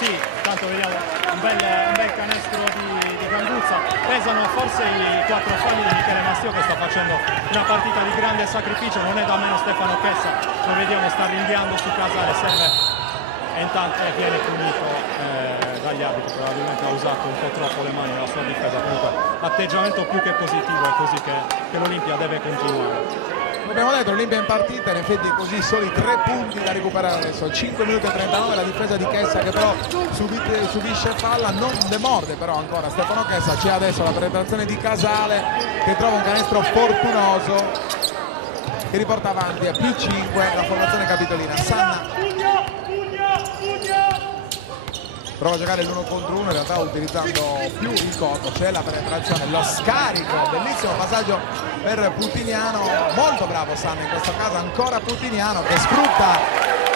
Sì, tanto vediamo un bel canestro di Ganguzza. Pesano forse i 4 falli di Michele Mastio, che sta facendo una partita di grande sacrificio. Non è da meno Stefano Chessa, lo vediamo, sta rinviando su Casale, serve e intanto viene punito dagli arbitri. Probabilmente ha usato un po' troppo le mani nella sua difesa. Comunque atteggiamento più che positivo, è così che l'Olimpia deve continuare. Abbiamo detto, l'Olimpia in partita, in effetti così soli 3 punti da recuperare adesso. 5 minuti e 39, la difesa di Chessa che però subisce falla, non demorde però ancora Stefano Chessa. C'è adesso la penetrazione di Casale che trova un canestro fortunoso che riporta avanti a più 5 la formazione capitolina. Sanna prova a giocare l'1 contro 1, in realtà utilizzando più il coto. C'è la penetrazione, lo scarico, bellissimo passaggio per Putignano, molto bravo Sanna in questo caso, ancora Putignano che sfrutta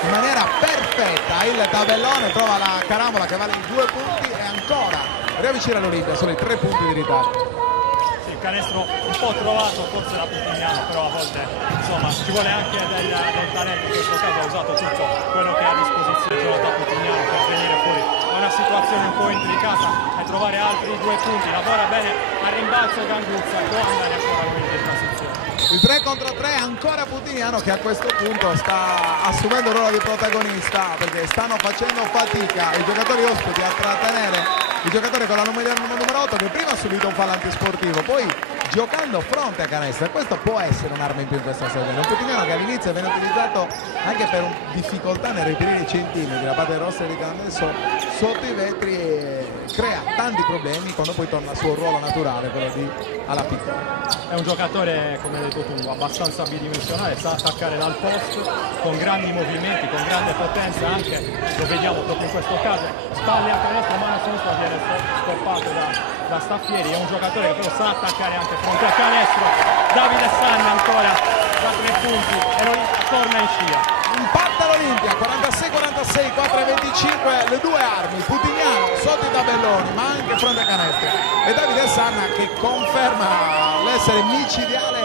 in maniera perfetta il tabellone, trova la carambola che vale i 2 punti e ancora riavvicina l'Olimpia, solo i 3 punti di ritardo. Sì, il canestro un po' trovato forse da Putignano, però a volte insomma ci vuole anche del talento. In questo caso ha usato tutto quello che ha a disposizione Jonathan Putignano per venire fuori da una situazione un po' intricata e trovare altri 2 punti. Lavora bene a rimbalzo Ganguzza, può andare ancora l'Olimpia in transizione. Il 3 contro 3 ancora Putignano, che a questo punto sta assumendo il ruolo di protagonista, perché stanno facendo fatica i giocatori ospiti a trattenere il giocatore con la numero 8, che prima ha subito un fallo antisportivo, poi giocando fronte a canestro, e questo può essere un'arma in più in questa stagione. Un Putignano che all'inizio viene utilizzato anche per difficoltà nel riempire i centimetri da parte del roster di Candesso sotto i vetri, e crea tanti problemi quando poi torna al suo ruolo naturale, quello di alla piccola. È un giocatore, come hai detto tu, abbastanza bidimensionale, sa attaccare dal post con grandi movimenti, con grande potenza, anche lo vediamo proprio in questo caso, spalle a canestro, mano sinistra viene stoppato da Staffieri. È un giocatore che però sa attaccare anche fronte a canestro. Davide Sanna ancora da 3 punti e l'Olimpia torna in scia. Impatta l'Olimpia, 46-46, 4-25, le 2 armi, Putignano sotto i tabelloni ma anche fronte a canestro, e Davide Sanna che conferma l'essere micidiale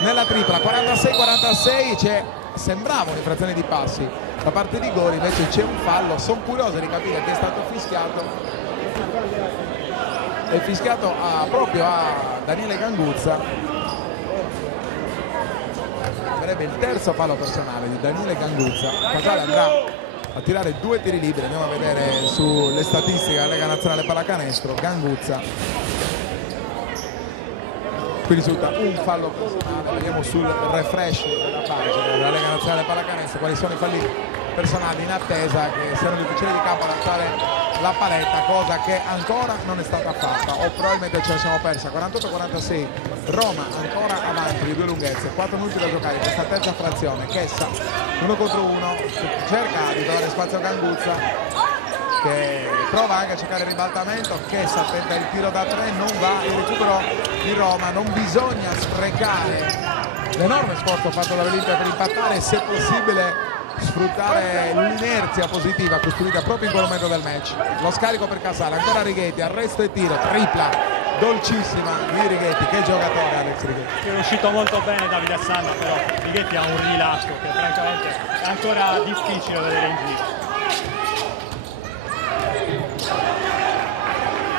nella tripla. 46-46, sembrava un'infrazione di passi da parte di Gori, invece c'è un fallo. Sono curioso di capire che è stato fischiato. È fischiato proprio a Daniele Ganguzza. Sarebbe il terzo fallo personale di Daniele Ganguzza. Casale andrà a tirare 2 tiri liberi. Andiamo a vedere sulle statistiche della Lega Nazionale Pallacanestro. Ganguzza, qui risulta un fallo personale. Vediamo sul refresh della pagina della Lega Nazionale Pallacanestro quali sono i falli personali in attesa che siano gli ufficiali di campo ad alzare la paletta, cosa che ancora non è stata fatta, o probabilmente ce la siamo persa. 48-46, Roma ancora avanti di 2 lunghezze, 4 minuti da giocare in questa terza frazione. Chessa 1 contro 1, cerca di trovare spazio a Ganguzza che prova anche a cercare il ribaltamento. Chessa tenta il tiro da 3, non va. Il recupero di Roma, non bisogna sprecare l'enorme sforzo fatto dall'Olimpia per impattare e se possibile sfruttare l'inerzia positiva costruita proprio in quel momento del match. Lo scarico per Casale, ancora Righetti, arresto e tiro, tripla dolcissima di Righetti. Che giocatore Alex Righetti, è uscito molto bene Davide Sanna, però Righetti ha un rilascio che francamente è ancora difficile da vedere in giro.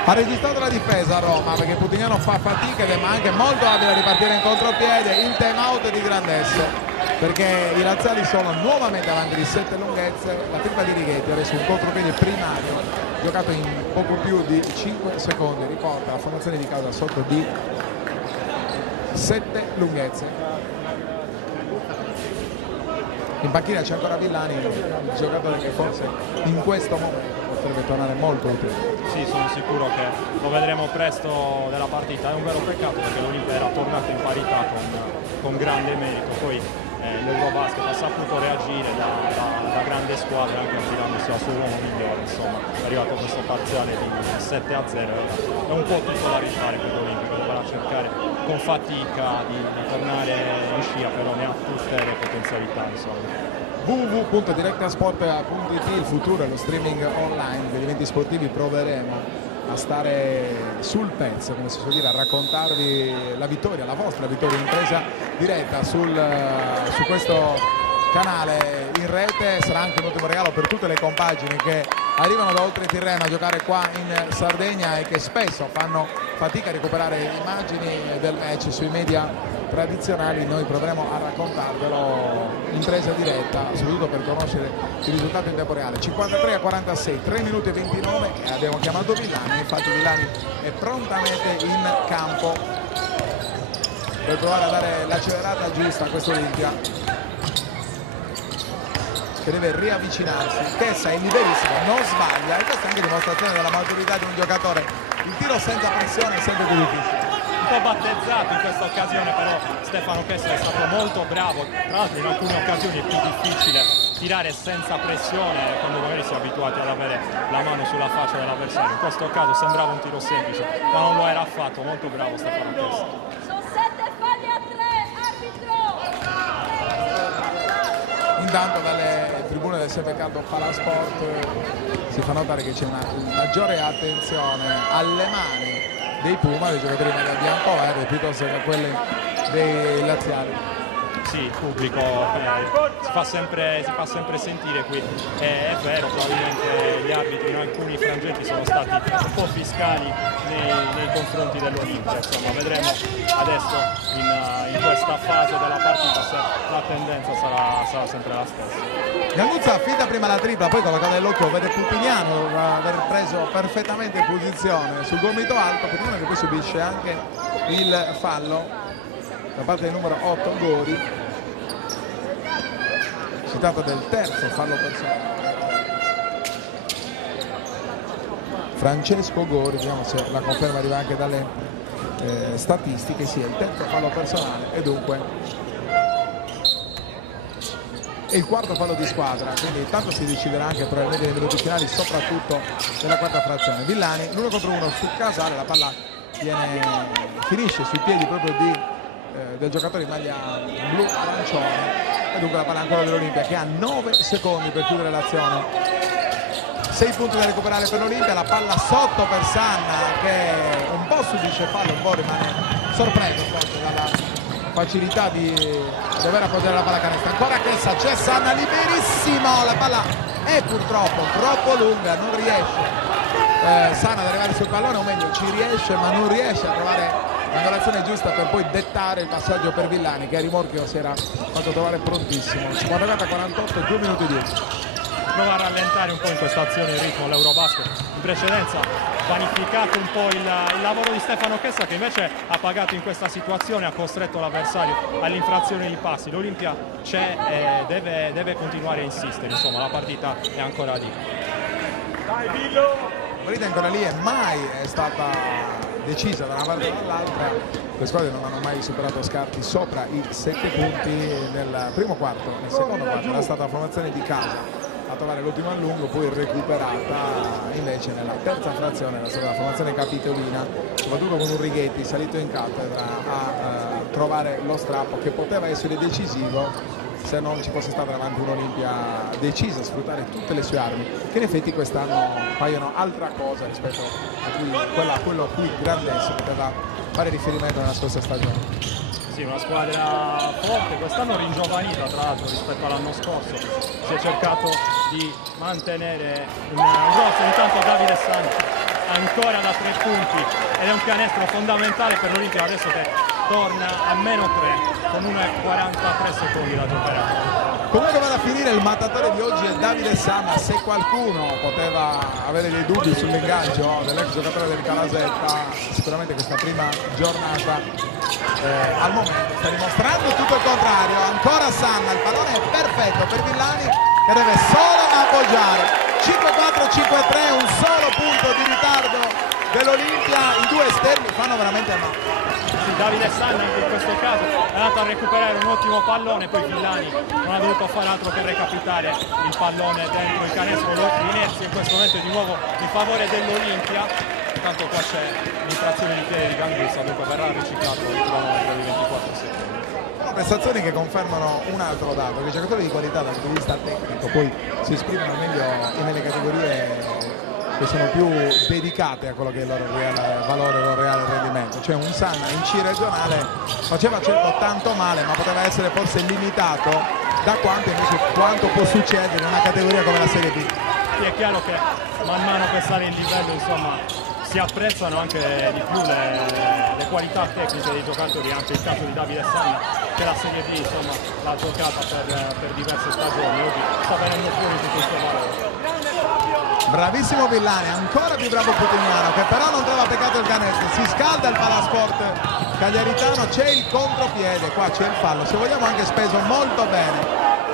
ha registrato la difesa a Roma perché Putignano fa fatica ed è anche molto abile a ripartire in contropiede. Il time out di Grandesso perché i laziali sono nuovamente avanti di 7 lunghezze. La tripla di Righetti, adesso un contropiede primario giocato in poco più di 5 secondi, riporta la formazione di casa sotto di 7 lunghezze. In panchina c'è ancora Villani, il giocatore che forse in questo momento potrebbe tornare molto utile. Sì, sono sicuro che lo vedremo presto nella partita. È un vero peccato perché l'Olimpia era tornato in parità con grande merito. Poi l'Eurobasket ha saputo reagire da grande squadra, anche affidandosi al suo uomo migliore. Insomma, è arrivato questo parziale di 7-0. È un po' tutto da rifare per l'Olimpia, che dovrà cercare con fatica di tornare in scia, però ne ha tutte le potenzialità. www.directasport.it, il futuro è lo streaming online degli eventi sportivi. Proveremo a stare sul pezzo, come si suol dire, a raccontarvi la vittoria, la vostra vittoria in presa diretta su questo canale in rete. Sarà anche un ottimo regalo per tutte le compagini che arrivano da oltre Tirreno a giocare qua in Sardegna e che spesso fanno fatica a recuperare immagini del match sui media tradizionali. Noi proveremo a raccontarvelo in presa diretta, soprattutto per conoscere il risultato in tempo reale. 53-46, 3 minuti e 29 e abbiamo chiamato Villani. Infatti Villani è prontamente in campo per provare a dare l'accelerata giusta a questo Olimpia, che deve riavvicinarsi. Tessa è liberissimo, non sbaglia, e questa è anche dimostrazione della maturità di un giocatore. Il tiro senza pressione è sempre più difficile. Un po' battezzato in questa occasione, però Stefano Kessler è stato molto bravo. Tra l'altro in alcune occasioni è più difficile tirare senza pressione quando magari si è abituati ad avere la mano sulla faccia dell'avversario. In questo caso sembrava un tiro semplice, ma non lo era affatto. Molto bravo Stefano Kessler. Sono 7 falli a 3, arbitro! Intanto dalle tribune del Sepe Caldo Palasport si fa notare che c'è una maggiore attenzione alle mani dei Puma, dei giocatori in maglia bianco-verde, piuttosto che a quelle dei laziali. Sì, il pubblico si fa sempre sentire qui. È vero, probabilmente gli arbitri in alcuni frangenti sono stati un po' fiscali nei confronti dell'Olimpia. Insomma, vedremo adesso in questa fase della partita se la tendenza sarà sempre la stessa. Galluzza affida prima la tripla, poi collocata nell'occhio, vede Puttiniano aver preso perfettamente posizione sul gomito alto. Puttiniano che poi subisce anche il fallo da parte del numero 8 Gori. Si tratta del terzo fallo personale. Francesco Gori, vediamo se la conferma arriva anche dalle statistiche. Sì, è il terzo fallo personale e dunque è il quarto fallo di squadra, quindi tanto si deciderà anche probabilmente nei minuti finali, soprattutto nella quarta frazione. Villani l'1 contro 1 su Casale, la palla finisce sui piedi proprio del giocatore in maglia blu arancione e dunque la palla ancora dell'Olimpia, che ha 9 secondi per chiudere l'azione. 6 punti da recuperare per l'Olimpia, la palla sotto per Sanna che un po' subisce fallo, un po' rimane sorpreso forse dalla facilità di dover appoggiare la palla canestro. Ancora Chessa, c'è Sanna liberissimo, la palla è purtroppo troppo lunga, non riesce Sanna ad arrivare sul pallone, o meglio ci riesce ma non riesce a trovare l'angolazione giusta per poi dettare il passaggio per Villani, che a rimorchio si era fatto trovare prontissimo. 54-48, 2 minuti 10. Prova a rallentare un po' in questa azione il ritmo l'Eurobasket. In precedenza vanificato un po' il lavoro di Stefano Chessa, che invece ha pagato in questa situazione, ha costretto l'avversario all'infrazione di passi. L'Olimpia c'è e deve continuare a insistere, insomma la partita è ancora lì. La partita è ancora lì e mai è stata decisa da una parte o dall'altra. Le squadre non hanno mai superato scarti sopra i 7 punti nel primo quarto. Nel secondo quarto era stata la formazione di casa a trovare l'ultimo allungo, poi recuperata invece nella terza frazione la formazione capitolina, soprattutto con un Righetti salito in cattedra a trovare lo strappo che poteva essere decisivo se non ci fosse stata davanti un'Olimpia decisa a sfruttare tutte le sue armi, che in effetti quest'anno paiono altra cosa rispetto a quello a cui Grandense poteva fare riferimento nella scorsa stagione. Sì, una squadra forte, quest'anno ringiovanita tra l'altro rispetto all'anno scorso. Si è cercato di mantenere un roster. Intanto Davide Santi ancora da 3 punti ed è un canestro fondamentale per l'Olimpia adesso che torna a -3 con 1,43 secondi da giocare. Comunque va a finire il mattatore di oggi è Davide Sanna. Se qualcuno poteva avere dei dubbi sull'ingaggio dell'ex giocatore del Calasetta, sicuramente questa prima giornata al momento sta dimostrando tutto il contrario. Ancora Sanna, il pallone è perfetto per Villani che deve solo appoggiare. 5-4-5-3, un solo punto di ritardo dell'Olimpia, i due esterni fanno veramente male. Sì, Davide Sanna in questo caso è andato a recuperare un ottimo pallone, poi Villani non ha dovuto fare altro che recapitare il pallone dentro il canestro. L'inerzia in questo momento è di nuovo in favore dell'Olimpia. Intanto qua c'è l'infrazione di piede di Gangussa, dunque verrà riciclato il cronometro di 24 secondi. Prestazioni che confermano un altro dato, che i giocatori di qualità dal punto di vista tecnico poi si esprimono meglio nelle categorie che sono più dedicate a quello che è il loro reale valore, il loro reale rendimento. Cioè un Sanna in C regionale faceva certo tanto male, ma poteva essere forse limitato da quanto può succedere in una categoria come la Serie B. Sì, è chiaro che man mano che sale il livello, insomma, si apprezzano anche di più le qualità tecniche dei giocatori. Anche il caso di Davide Sanna, che la Serie B insomma l'ha giocata per diverse stagioni, oggi sta venendo fuori tutto il suo valore. Bravissimo Villani, ancora più bravo Putignano, che però non trova peccato il canestro. Si scalda il palasport cagliaritano, c'è il contropiede, qua c'è il fallo, se vogliamo anche speso molto bene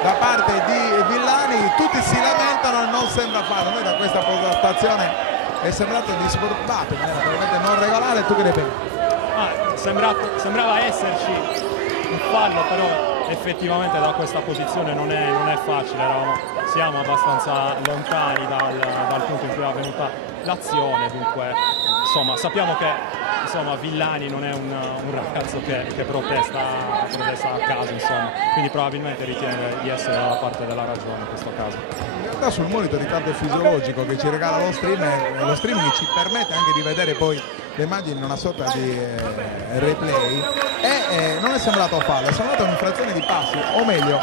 da parte di Villani. Tutti si lamentano, non sembra fallo. Noi da questa postazione è sembrato disturbato in maniera probabilmente non regolare. Tu che ne pensi? Sembrava esserci un fallo, però effettivamente da questa posizione non è facile. Siamo abbastanza lontani dal punto in cui è avvenuta l'azione, dunque insomma sappiamo che Villani non è un ragazzo che protesta a caso, insomma, quindi probabilmente ritiene di essere dalla parte della ragione in questo caso. In realtà sul monitor di campo fisiologico che ci regala lo streaming ci permette anche di vedere poi le immagini in una sorta di replay e non è sembrato fallo, è sembrato un'infrazione di passi, o meglio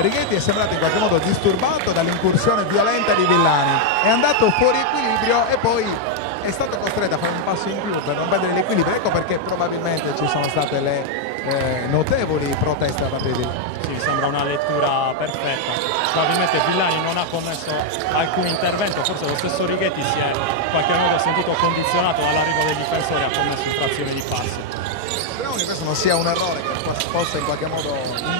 Righetti è sembrato in qualche modo disturbato dall'incursione violenta di Villani, è andato fuori equilibrio e poi è stato costretto a fare un passo in più per non perdere l'equilibrio. Ecco perché probabilmente ci sono state le notevoli proteste da parte di Villani. Sì, sembra una lettura perfetta. Probabilmente Villani non ha commesso alcun intervento, forse lo stesso Righetti si è in qualche modo sentito condizionato dall'arrivo dei difensori e ha commesso infrazione di passo. Speriamo che questo non sia un errore che possa in qualche modo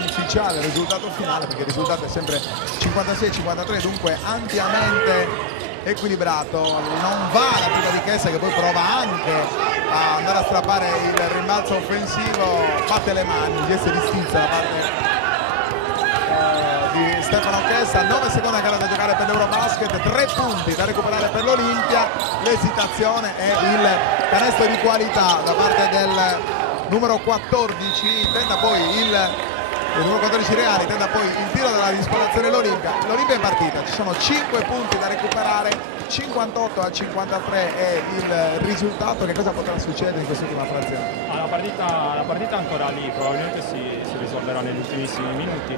inficiare il risultato finale, perché il risultato è sempre 56-53, dunque ampiamente equilibrato. Non va la prima di Chiesa, che poi prova anche a andare a strappare il rimbalzo offensivo, batte le mani, gesti di stizza da parte di Stefano Chiesa. 9 secondi ancora da giocare per l'Eurobasket, 3 punti da recuperare per l'Olimpia. L'esitazione è il canestro di qualità da parte del numero 14, tenta poi il numero 14 Reali, tenta poi il tiro della disperazione l'Olimpia. L'Olimpia è in partita, ci sono 5 punti da recuperare, 58-53 è il risultato. Che cosa potrà succedere in quest'ultima frazione? La partita è ancora lì, probabilmente si risolverà negli ultimissimi minuti.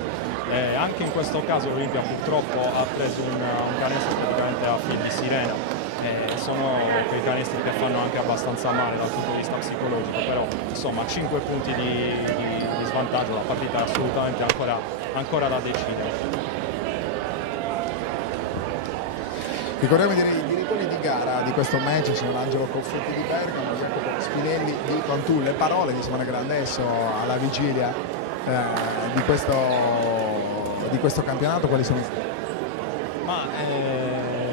Anche in questo caso l'Olimpia purtroppo ha preso un canestro praticamente a fil di sirena. Sono quei canestri che fanno anche abbastanza male dal punto di vista psicologico, però insomma 5 punti di svantaggio, la partita è assolutamente ancora da decidere. Ricordiamo i direttori di gara di questo match sono Angelo Coffetti di Bergamo, Jacopo Spinelli di Cantù. Le parole di Simone Grandesso alla vigilia di questo campionato quali sono?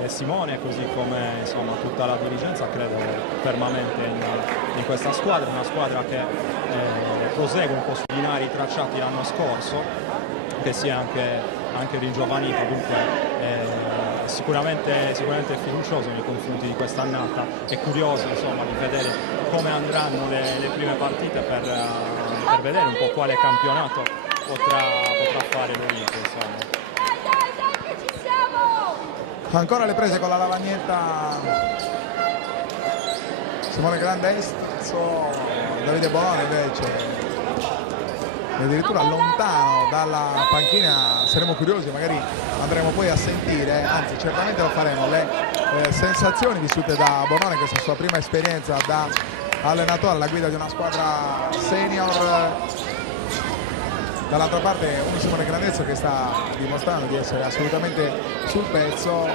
Simone, così come insomma tutta la dirigenza, credo fermamente in questa squadra, una squadra che prosegue un po' sui binari tracciati l'anno scorso, che si è anche ringiovanita, dunque sicuramente fiducioso nei confronti di quest'annata, è curioso insomma di vedere come andranno le prime partite per vedere un po' quale campionato potrà fare l'Olimpia, insomma. Ancora le prese con la lavagnetta Simone Grandesso, Davide Bologna invece addirittura lontano dalla panchina. Saremo curiosi, magari andremo poi a sentire, anzi certamente lo faremo, le sensazioni vissute da Bonone, questa sua prima esperienza da allenatore alla guida di una squadra senior. Dall'altra parte un Simone Grandezzo che sta dimostrando di essere assolutamente sul pezzo,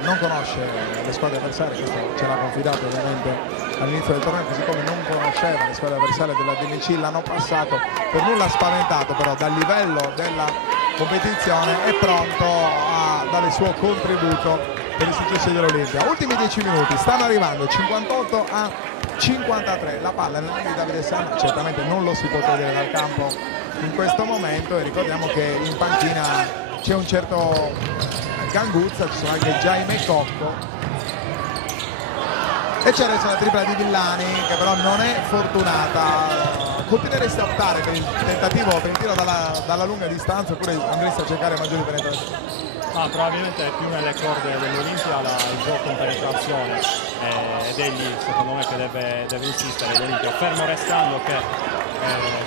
non conosce le squadre avversarie, questo ce l'ha confidato ovviamente all'inizio del torneo, così come non conosceva le squadre avversarie della DMC l'anno passato, per nulla spaventato però dal livello della competizione, è pronto a dare il suo contributo per il successo dell'Olimpia. Ultimi 10 minuti, stanno arrivando 58-53, la palla nella mano di Davide Sanna, certamente non lo si può togliere dal campo in questo momento, e ricordiamo che in panchina c'è un certo Ganguzza, ci sono anche Jaime Cocco e c'è adesso la tripla di Villani che però non è fortunata. Continueresti a optare per il tentativo, per il tiro dalla lunga distanza, oppure andresti a cercare maggiori penetrazioni? Probabilmente è più nelle corde dell'Olimpia il gioco in penetrazione, ed egli secondo me che deve insistere l'Olimpia, fermo restando che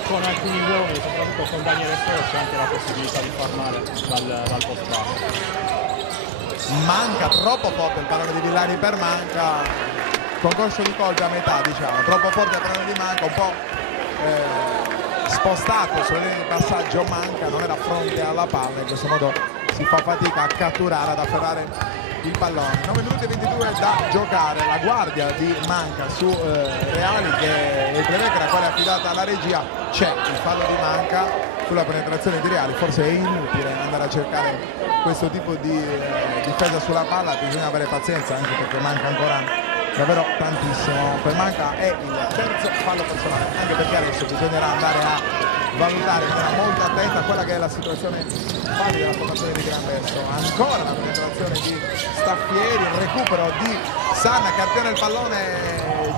con alcuni uomini, soprattutto con Daniele Solo, c'è anche la possibilità di far male dal post basso. Manca troppo forte il pallone di Villani per Manca, concorso di colpi a metà, diciamo, troppo forte il pallone di Manca, un po' spostato sulla linea di passaggio. Manca non era fronte alla palla, in questo modo si fa fatica a catturare, ad afferrare il pallone. 9 minuti e 22 da giocare, la guardia di Manca su Reali, che è il playmaker a quale è affidata la regia. C'è il fallo di Manca sulla penetrazione di Reali, forse è inutile andare a cercare questo tipo di difesa sulla palla, bisogna avere pazienza anche perché manca ancora davvero tantissimo. Per Manca è il terzo fallo personale, anche perché adesso bisognerà andare a valutare in maniera molto attenta quella che è la situazione falli della formazione di Grandesso. Ancora la penetrazione di Staffieri, il recupero di Sanna che appiena il pallone,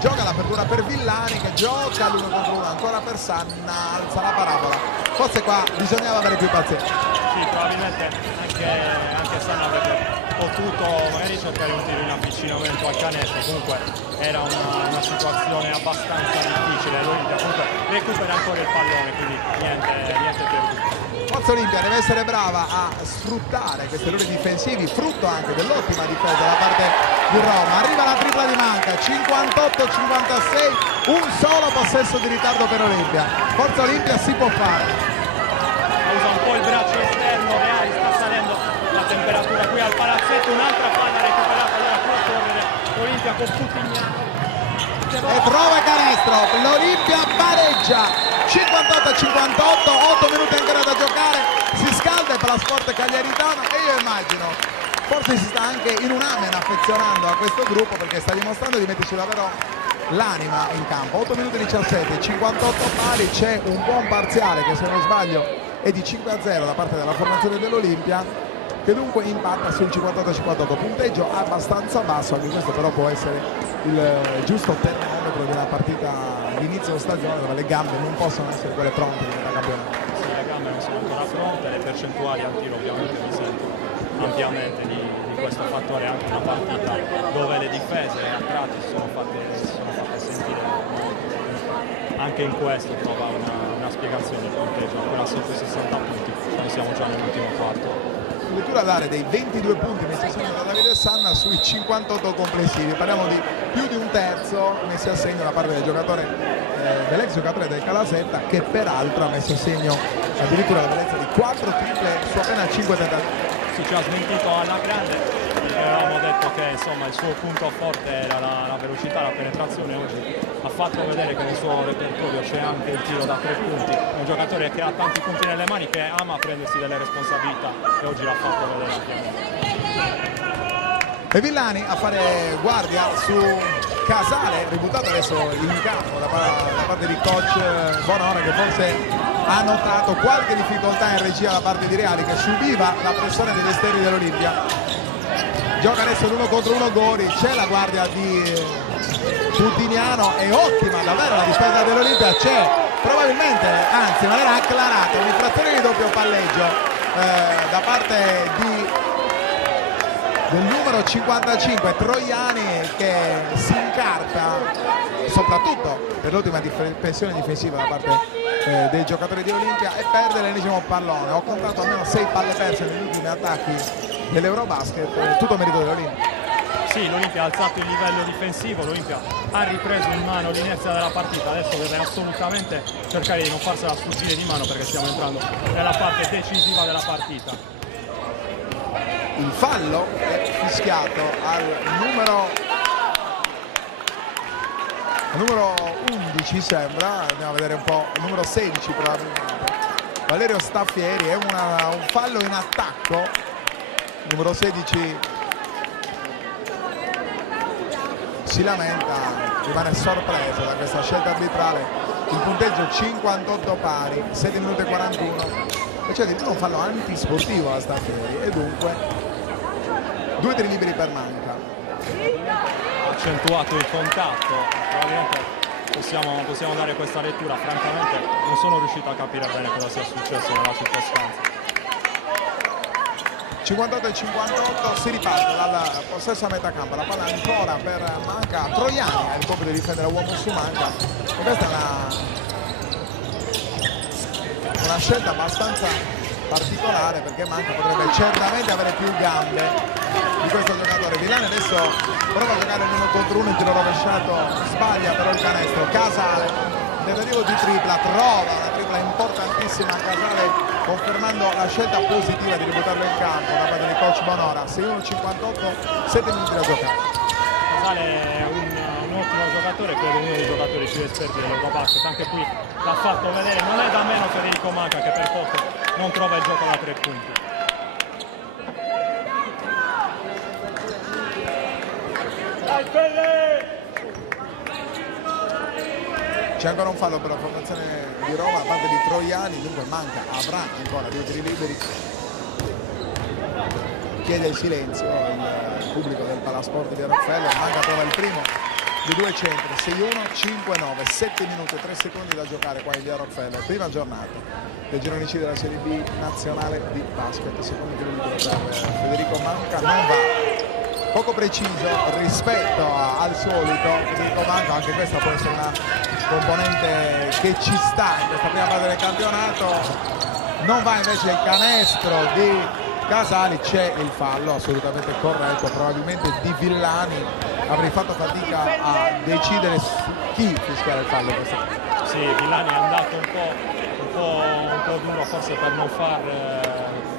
gioca l'apertura per Villani che gioca l'1 contro 1 ancora per Sanna, alza la parabola. Forse qua bisognava avere più pazienza. Sì, probabilmente anche Sanna avrebbe potuto magari cercare un tiro in avvicinamento al canestro, comunque era una situazione abbastanza difficile. L'Olimpia comunque recupera ancora il pallone, quindi niente perduto. Forza Olimpia deve essere brava a sfruttare questi errori difensivi, frutto anche dell'ottima difesa da parte di Roma. Arriva la tripla di Manca, 58-56, un solo possesso di ritardo per Olimpia. Forza Olimpia si può fare. Usa un po' il braccio esterno, Reali sta salendo la temperatura qui al palazzetto, un'altra palla recuperata, allora può correre l'Olimpia con Putignano. E trova canestro, l'Olimpia pareggia 58-58, 8 minuti ancora da giocare, si scalda per la Sport Cagliaritana e io immagino forse si sta anche in un amen affezionando a questo gruppo, perché sta dimostrando di metterci davvero l'anima in campo. 8 minuti 17, 58 pari, c'è un buon parziale che se non sbaglio è di 5-0 da parte della formazione dell'Olimpia, che dunque impatta sul 58-58, punteggio abbastanza basso, anche questo però può essere il giusto termometro di una partita all'inizio stagione dove le gambe non possono essere quelle pronte di metà campionato. Sì, le gambe non sono ancora pronte, le percentuali al tiro ovviamente risentono ampiamente di questo fattore, anche una partita dove le difese a tratti si sono fatte sentire. Anche in questo trova una spiegazione il punteggio, ancora sotto i 60 punti, noi siamo già nell'ultimo quarto. Addirittura dare dei 22 punti messi a segno da Davide Sanna sui 58 complessivi, parliamo di più di un terzo messi a segno da parte dell'ex giocatore del Calasetta, che peraltro ha messo a segno addirittura la bellezza di 4 triple su appena 5 tentativi. Si ci ha smentito alla grande, avevamo detto che insomma il suo punto forte era la velocità, la penetrazione. Oggi ha fatto vedere che nel suo repertorio c'è anche il tiro da 3 punti, un giocatore che ha tanti punti nelle mani, che ama prendersi delle responsabilità, e oggi l'ha fatto vedere ampiamente. E Villani a fare guardia su Casale, ributtato adesso in campo da parte di coach Bonora, che forse ha notato qualche difficoltà in regia da parte di Reali, che subiva la pressione degli esterni dell'Olimpia. Gioca adesso l'1 contro 1 Gori, c'è la guardia di Putignano, è ottima davvero la difesa dell'Olimpia, c'è probabilmente, anzi in maniera acclarata, un'infrazione di doppio palleggio da parte del numero 55 Troiani, che si incarta soprattutto per l'ultima pressione difensiva da parte dei giocatori di Olimpia, e perde l'ennesimo pallone. Ho contato almeno 6 palle perse negli ultimi attacchi dell'Eurobasket, tutto merito dell'Olimpia. Sì, l'Olimpia ha alzato il livello difensivo, l'Olimpia ha ripreso in mano l'inerzia della partita, adesso deve assolutamente cercare di non farsela sfuggire di mano perché stiamo entrando nella parte decisiva della partita. Il fallo è fischiato al numero 11 sembra, andiamo a vedere un po', il numero 16 probabilmente, Valerio Staffieri, è un fallo in attacco, il numero 16 si lamenta, rimane sorpreso da questa scelta arbitrale, il punteggio 58 pari, 7 minuti e 41, e c'è di più un fallo antisportivo a Staffieri e dunque 2 tiri liberi per Manca. Accentuato il contatto, probabilmente possiamo dare questa lettura, francamente non sono riuscito a capire bene cosa sia successo nella circostanza. 58 e 58, si riparte dal possesso a metà campo, la palla ancora per Manca, Troiani ha il compito di difendere uomo su Manca e questa è una scelta abbastanza particolare perché Manca potrebbe certamente avere più gambe di questo giocatore. Villani adesso prova a giocare l'uno contro uno, il tiro rovesciato, sbaglia però il canestro. Casale, tentativo di tripla, trova una tripla importantissima a Casale, confermando la scelta positiva di ributtarlo in campo da parte del coach Bonora. 6-1-58, 7 minuti da giocare. Casale è un ottimo giocatore, credo uno dei giocatori più esperti dell'Eurobasket, anche qui l'ha fatto vedere, non è da meno Federico Manca che per poco non trova il gioco da 3 punti. C'è ancora un fallo per la formazione di Roma da parte di Troiani, dunque Manca avrà ancora 2 tiri liberi. Chiede il silenzio il pubblico del Palasport di Rockefeller. Manca trova il primo di 2 centri, 6-1, 5-9, 7 minuti e 3 secondi da giocare qua in via Rockefeller, prima giornata del girone C della Serie B nazionale di basket. Secondo tiro libero per Federico Manca, non va, poco preciso rispetto al solito Federico Manca, anche questa può essere una componente che ci sta in questa prima parte del campionato. Non va invece il canestro di Casali, c'è il fallo assolutamente corretto, probabilmente di Villani. Avrei fatto fatica a decidere su chi fischiare il fallo. Sì, Villani è andato un po' duro forse per non far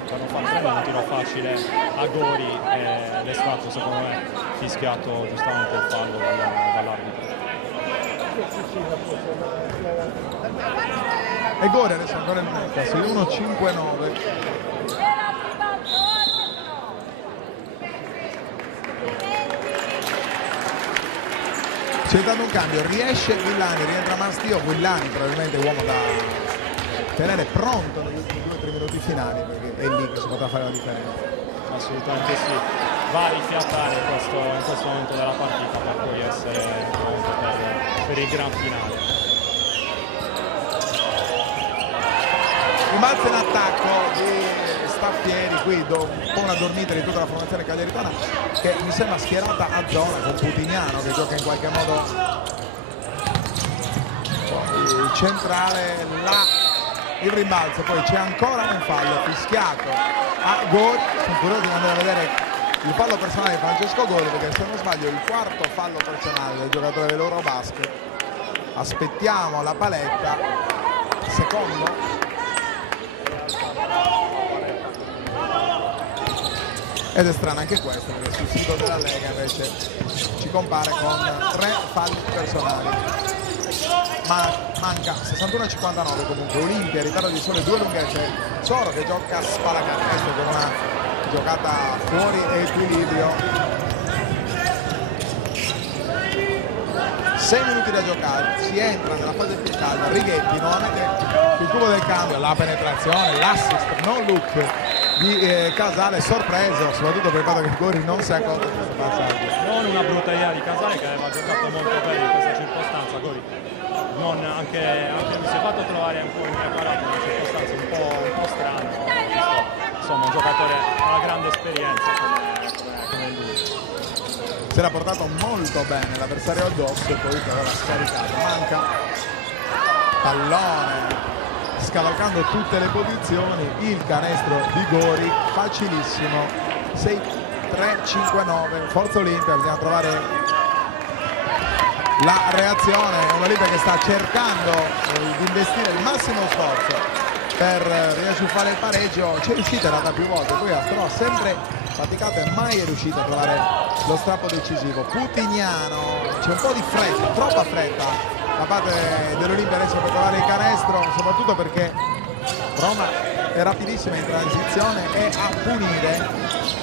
prendere un tiro facile a Gori ed è stato secondo me fischiato giustamente il fallo dall'arbitro. E Gori adesso ancora il Manca, 6-1-5-9. C'è stato un cambio, riesce Villani, rientra Mastio, Villani probabilmente uomo da tenere pronto negli ultimi 2-3 minuti finali perché è lì che si potrà fare la differenza. Assolutamente sì, va a rifiatare in questo momento della partita per poi essere pronto per il gran finale. Rimbalza in attacco di Staffieri, qui un po' una dormita di tutta la formazione cagliaritana che mi sembra schierata a zona con Putignano che gioca in qualche modo il centrale, il rimbalzo, poi c'è ancora un fallo fischiato a Gori. Sono curioso di andare a vedere il fallo personale di Francesco Gori perché se non sbaglio è il quarto fallo personale del giocatore dell'Eurobasket. Aspettiamo la paletta, secondo. Ed è strano anche questo perché sul sito della Lega invece ci compare con 3 falli personali. Ma manca 61-59 comunque. Olimpia, ritardo di sole 2 lunghezze. Soro che gioca spalacanestro con una giocata fuori equilibrio. 6 minuti da giocare, si entra nella fase più calda. Righetti nuovamente sul cubo del cambio, la penetrazione, l'assist, no look di Casale, sorpreso soprattutto per il fatto che Gori non si è accorto di questo passaggio. Non una brutta idea di Casale che aveva giocato molto bene in questa circostanza. Gori anche mi si è fatto trovare un po' impreparato in una circostanza un po' strana. Insomma un giocatore a una grande esperienza come lui. Si era portato molto bene l'avversario addosso e poi però l'ha scaricato. Manca pallone scavalcando tutte le posizioni, il canestro di Gori facilissimo. 6 3-5-9. Forza Olimpia, bisogna trovare la reazione. Un'Olimpia che sta cercando di investire il massimo sforzo per riuscire a fare il pareggio. C'è riuscita, è andata più volte, poi però ha sempre faticato e mai è riuscita a trovare lo strappo decisivo. Putignano, c'è un po' di fretta, troppa fretta da parte dell'Olimpia adesso per trovare il canestro, soprattutto perché Roma è rapidissima in transizione e a punire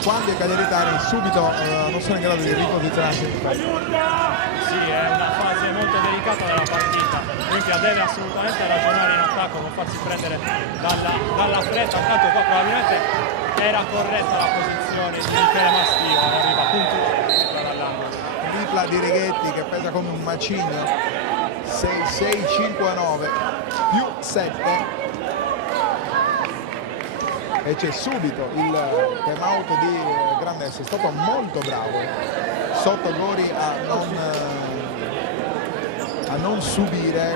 quando i cagliaritani subito non sono in grado di riposizionarsi in difesa. Sì, è una fase molto delicata della partita. L'Olimpia deve assolutamente ragionare in attacco, non farsi prendere dalla fretta, tanto qua probabilmente era corretta la posizione di Michele Mastio, arriva punto dall'angolo. Tripla di Righetti che pesa come un macigno, 6-6-5-9 più 7. E c'è subito il time out di Grandes, è stato molto bravo sotto Gori a non subire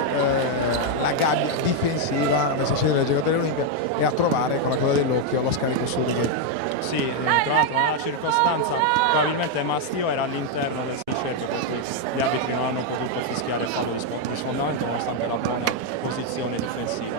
la gabbia difensiva necessaria dei giocatori dell'Olimpia e a trovare con la coda dell'occhio lo scarico su Righetti. Sì, tra l'altro nella circostanza probabilmente Mastio era all'interno del cerchio, per cui gli arbitri non hanno potuto fischiare il fallo di sfondamento nonostante la buona posizione difensiva.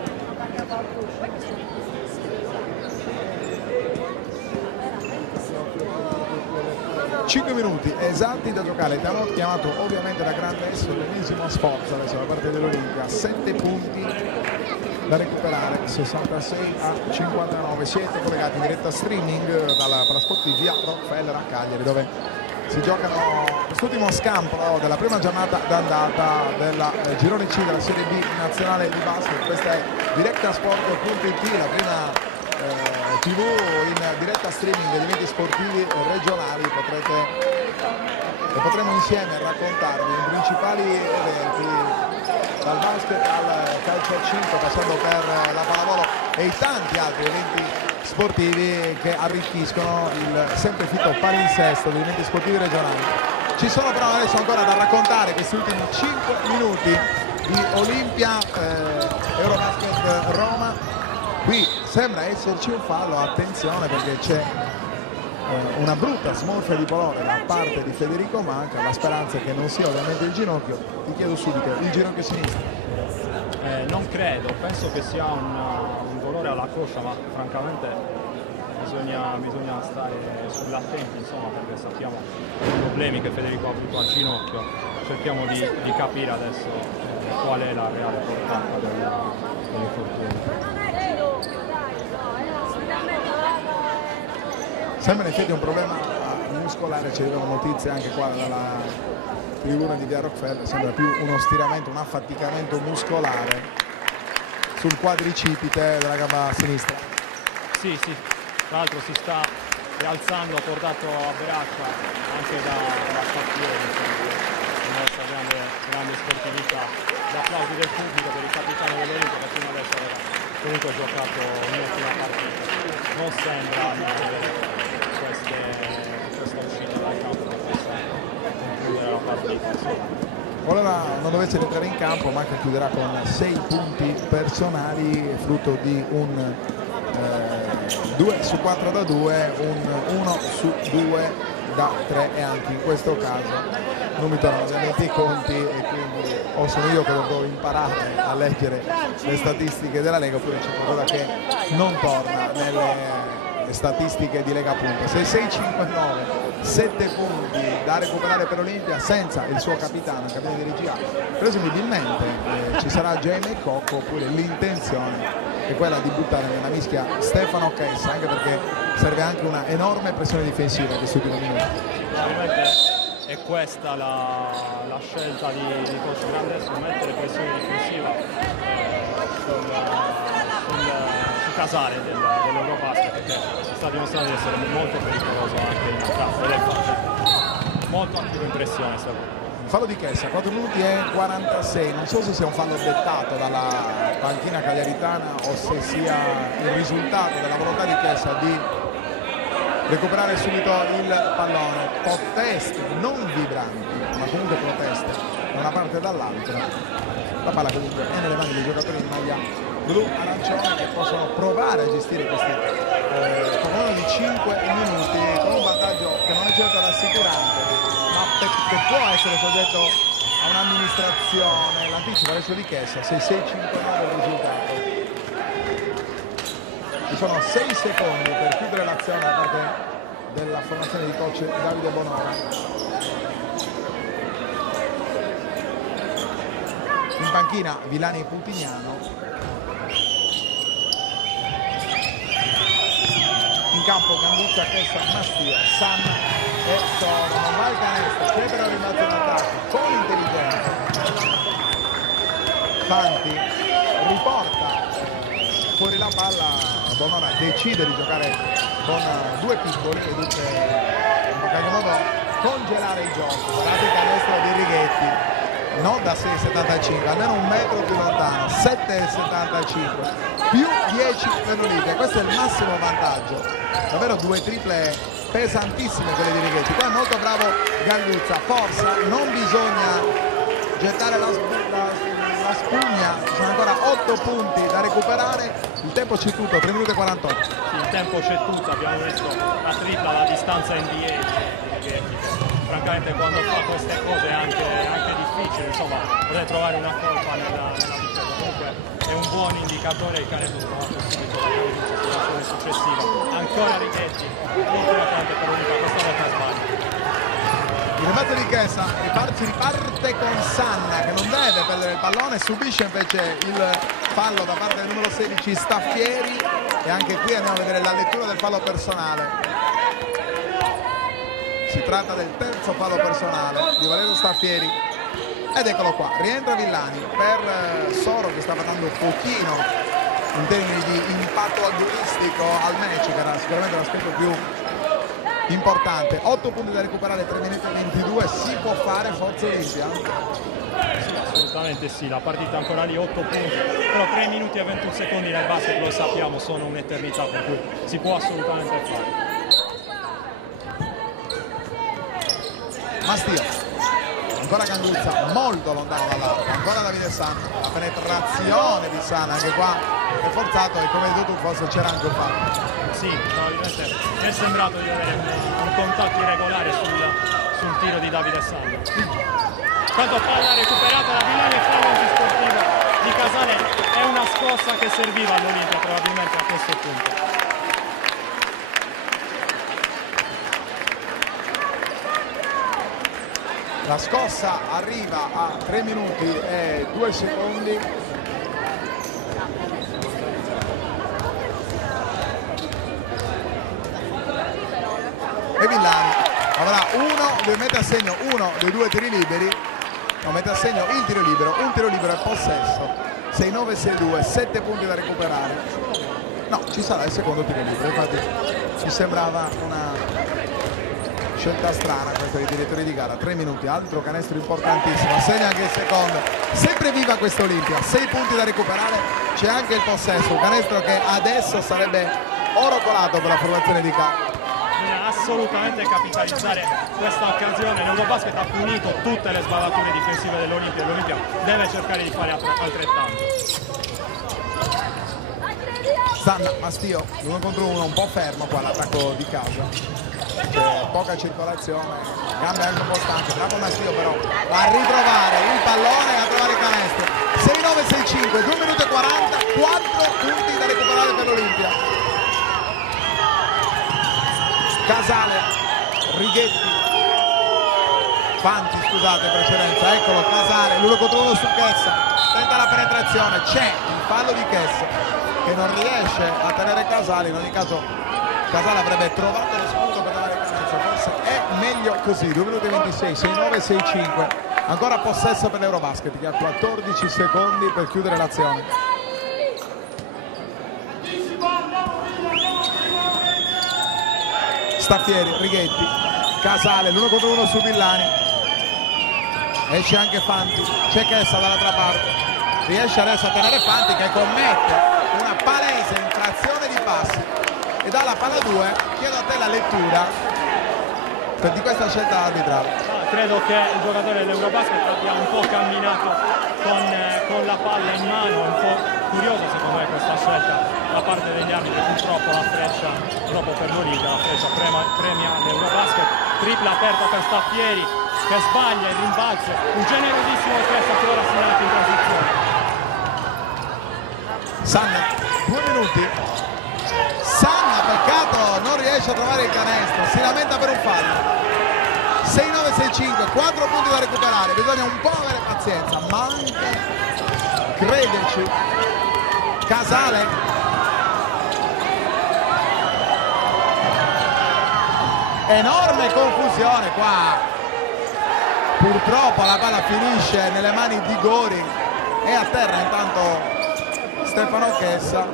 5 minuti esatti da giocare, abbiamo chiamato ovviamente da Grandes, l'ennesimo sforzo adesso da parte dell'Olimpia, 7 punti da recuperare, 66-59. Siete collegati in diretta streaming dalla Palasport via Rockefeller a Cagliari, dove si giocano quest'ultimo scampo della prima giornata d'andata della girone C della Serie B nazionale di basket. Questa è Directasport.it, la prima TV in diretta streaming degli eventi sportivi regionali. Potremo insieme raccontarvi i principali eventi, dal basket al calcio a 5 passando per la pallavolo e i tanti altri eventi sportivi che arricchiscono il sempre fitto palinsesto degli eventi sportivi regionali. Ci sono però adesso ancora da raccontare questi ultimi 5 minuti di Olimpia Eurobasket Roma. Qui sembra esserci un fallo, attenzione perché c'è una brutta smorfia di colore da parte di Federico Manca, la speranza è che non sia ovviamente il ginocchio. Ti chiedo subito, il ginocchio sinistro? Non credo, penso che sia un dolore alla coscia, ma francamente bisogna stare sull'attenti, insomma, perché sappiamo i problemi che Federico ha avuto al ginocchio. Cerchiamo di capire adesso qual è la reale portata dell'infortunio. Sembra in effetti un problema muscolare, ci arrivano notizie anche qua dalla tribuna di via Rockefeller, sembra più uno stiramento, un affaticamento muscolare sul quadricipite della gamba sinistra. Sì, tra l'altro si sta rialzando, ha portato a braccia anche da Staffieri, dimostra grande sportività. Gli applausi del pubblico per il capitano dell'Olimpia che fino adesso aveva comunque giocato un'ottima partita. Non sembra avere questa uscita dal campo che possa concludere la partita. Qualora non dovesse entrare in campo, Manca chiuderà con 6 punti personali, frutto di un 2 su 4 da 2, un 1 su 2 da 3 e anche in questo caso non mi tornano ovviamente i conti e quindi o sono io che devo imparare a leggere le statistiche della Lega oppure c'è qualcosa che non torna nelle statistiche di Lega Punto. 6-6-5-9, 7 punti da recuperare per Olimpia senza il suo capitano, il capitano di regia. Presumibilmente ci sarà Jamie Cocco, oppure l'intenzione è quella di buttare nella mischia Stefano Chessa, anche perché serve anche una enorme pressione difensiva in questi ultimi minuti. Probabilmente è questa la scelta di Coach Grandes, mettere pressione difensiva sul casale dell'Eurobasket, perché sta dimostrando di essere molto pericoloso anche in attacco ed è molto attivo in pressione. Fallo di Chessa, 4 minuti e 46, non so se sia un fallo dettato dalla panchina cagliaritana o se sia il risultato della volontà di Chessa di recuperare subito il pallone. Proteste non vibranti, ma comunque proteste da una parte e dall'altra. La palla comunque è nelle mani dei giocatori in maglia blu arancione che possono provare a gestire questi con di 5 minuti con un vantaggio che non è certo rassicurante, ma che può essere soggetto a un'amministrazione. L'anticipo adesso di Chessa, 6-6-5-9 il risultato. Ci sono 6 secondi per chiudere l'azione da parte della formazione di coach Davide Bonora. In panchina Villani e Putignano. In campo Ganduzza, Chessa, Mastia, San e Soro. Non va il canestro, c'è però rimbalzo in attacco con intelligenza. Fanti riporta fuori la palla. Bonora decide di giocare con 2 piccoli e dunque in qualche modo congelare il gioco. Guardate il canestro di Righetti, non da 6,75, almeno un metro più lontano, 7,75 più 10 per l'Olimpia. Questo è il massimo vantaggio, davvero 2 triple pesantissime quelle di Righetti. Qua è molto bravo Ganduzza, forza, non bisogna gettare la spugna, ci sono ancora 8 punti da recuperare, il tempo c'è tutto, 3 minuti e 48. Sì, il tempo c'è tutto, abbiamo visto la tripla, la distanza NBA, che francamente quando fa queste cose è anche difficile, insomma, poter trovare una colpa nella difesa. Comunque è un buon indicatore il canestro trovato subito dall'azione successiva. Ancora Righetti, molto importante per l'Olimpia, questa volta sbaglia. Il rimbalzo di Chessa si riparte con Sanna che non deve perdere il pallone, subisce invece il fallo da parte del numero 16 Staffieri e anche qui andiamo a vedere la lettura del fallo personale. Si tratta del terzo fallo personale di Valerio Staffieri ed eccolo qua, rientra Villani per Soro che stava dando un pochino in termini di impatto agonistico al match, che era sicuramente l'aspetto più importante. 8 punti da recuperare, 3 minuti e 22, si può fare forza Olimpia? Sì, assolutamente sì, la partita ancora lì, 8 punti, però 3 minuti e 21 secondi nel basket lo sappiamo, sono un'eternità, per cui si può assolutamente fare. Mastia, ancora Ganduzza, molto lontano dall'arco, ancora Davide Sanna, la penetrazione di Sanna, anche qua è forzato e come hai detto tu forse c'era anche un fallo. Sì, probabilmente mi è sembrato di avere un contatto irregolare sul tiro di Davide Sanna. Tanto palla recuperata da Villani e fallo antisportivo di Casale, è una scossa che serviva all'Olimpia probabilmente a questo punto. La scossa arriva a 3 minuti e 2 secondi. E Villani avrà mette a segno uno dei 2 tiri liberi, no, mette a segno il tiro libero, un tiro libero e possesso, 6-9, 6-2, 7 punti da recuperare. No, ci sarà il secondo tiro libero, infatti ci sembrava una scelta strana questa dei direttori di gara. 3 minuti, altro canestro importantissimo, segna anche il secondo, sempre viva questa Olimpia, 6 punti da recuperare, c'è anche il possesso, un canestro che adesso sarebbe oro colato per la formazione di campo. Bisogna assolutamente capitalizzare questa occasione. L'Eurobasket ha punito tutte le sbavature difensive dell'Olimpia e l'Olimpia deve cercare di fare altrettanto. Sanna, Mastio, 1 contro 1, un po' fermo qua l'attacco di casa, c'è poca circolazione, gambe anche un po' stanche, bravo Mastio però a ritrovare il pallone e a trovare il canestro. 6-9, 6-5, 2 minuti e 40, 4 punti da recuperare per l'Olimpia. Casale, Righetti, Fanti scusate in precedenza, eccolo Casale, l'1 contro 1 su Chessa, tenta la penetrazione, c'è il fallo di Chessa che non riesce a tenere Casale, in ogni caso Casale avrebbe trovato lo spunto per dare il canestro, forse è meglio così. 2 minuti e 26, 6-9, 6-5, ancora possesso per l'Eurobasket che ha 14 secondi per chiudere l'azione. Staffieri, Righetti, Casale, l'1 contro 1 su Villani, esce anche Fanti, c'è Chessa dall'altra parte, riesce adesso a tenere Fanti che commette una palese infrazione di passi e dalla palla 2. Chiedo a te la lettura di questa scelta arbitrale. Credo che il giocatore dell'Eurobasket abbia un po' camminato con la palla in mano, un po' curiosa secondo me questa scelta da parte degli arbitri. Purtroppo la freccia proprio per l'Olimpia, la freccia premia l'Eurobasket, tripla aperta per Staffieri che sbaglia il rimbalzo, un generosissimo Chiesa che ora segnato in transizione. Sanna, 2 minuti. Sanna, peccato, non riesce a trovare il canestro, si lamenta per un fallo. 6-9-6-5, 4 punti da recuperare, bisogna un po' avere pazienza, ma anche crederci. Casale, enorme confusione qua, purtroppo la palla finisce nelle mani di Gori e a terra intanto Stefano Chessa.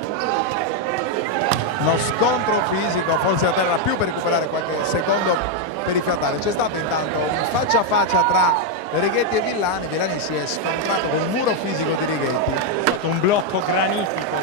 Uno scontro fisico, forse a terra più per recuperare qualche secondo per rifiatare. C'è stato intanto un faccia a faccia tra Righetti e Villani. Villani si è scontrato con il muro fisico di Righetti. È stato un blocco granitico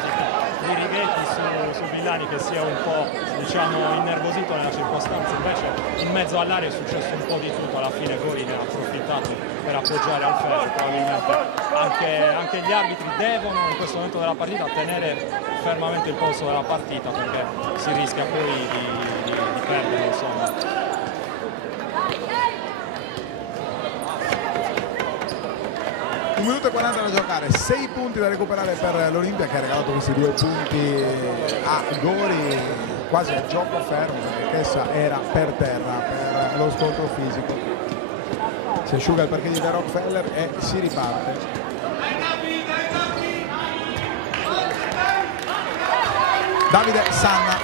di Righetti su Villani che si è un po', diciamo, innervosito nella circostanza. Invece in mezzo all'area è successo un po' di tutto, alla fine Gori ne ha approfittato per appoggiare al ferro. Probabilmente anche gli arbitri devono in questo momento della partita tenere fermamente il polso della partita, perché si rischia poi di perdere, insomma. 1 minuto e 40 da giocare, 6 punti da recuperare per l'Olimpia, che ha regalato questi 2 punti a Gori quasi a gioco fermo, perché Chessa era per terra per lo scontro fisico. Si asciuga il parcheggio da Rockefeller e si riparte. Davide Sanna,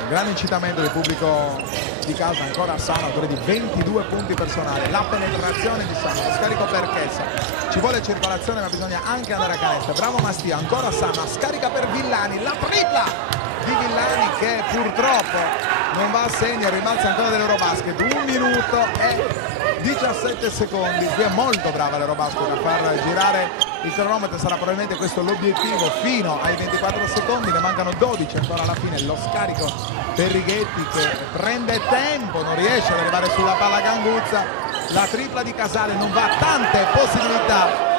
un grande incitamento del pubblico di casa, ancora Sanna, autore di 22 punti personali. La penetrazione di Sanna, lo scarico per Chessa, ci vuole circolazione ma bisogna anche andare a canestro. Bravo Mastia, ancora Sanna, scarica per Villani, la tripla di Villani che purtroppo non va a segno, rimbalza ancora dell'Eurobasket. 1 minuto e 17 secondi, qui è molto brava l'Eurobasket a far girare il cronometro, sarà probabilmente questo l'obiettivo fino ai 24 secondi, ne mancano 12 ancora alla fine. Lo scarico per Righetti che prende tempo, non riesce ad arrivare sulla palla Ganguzza. La tripla di Casale non va, tante possibilità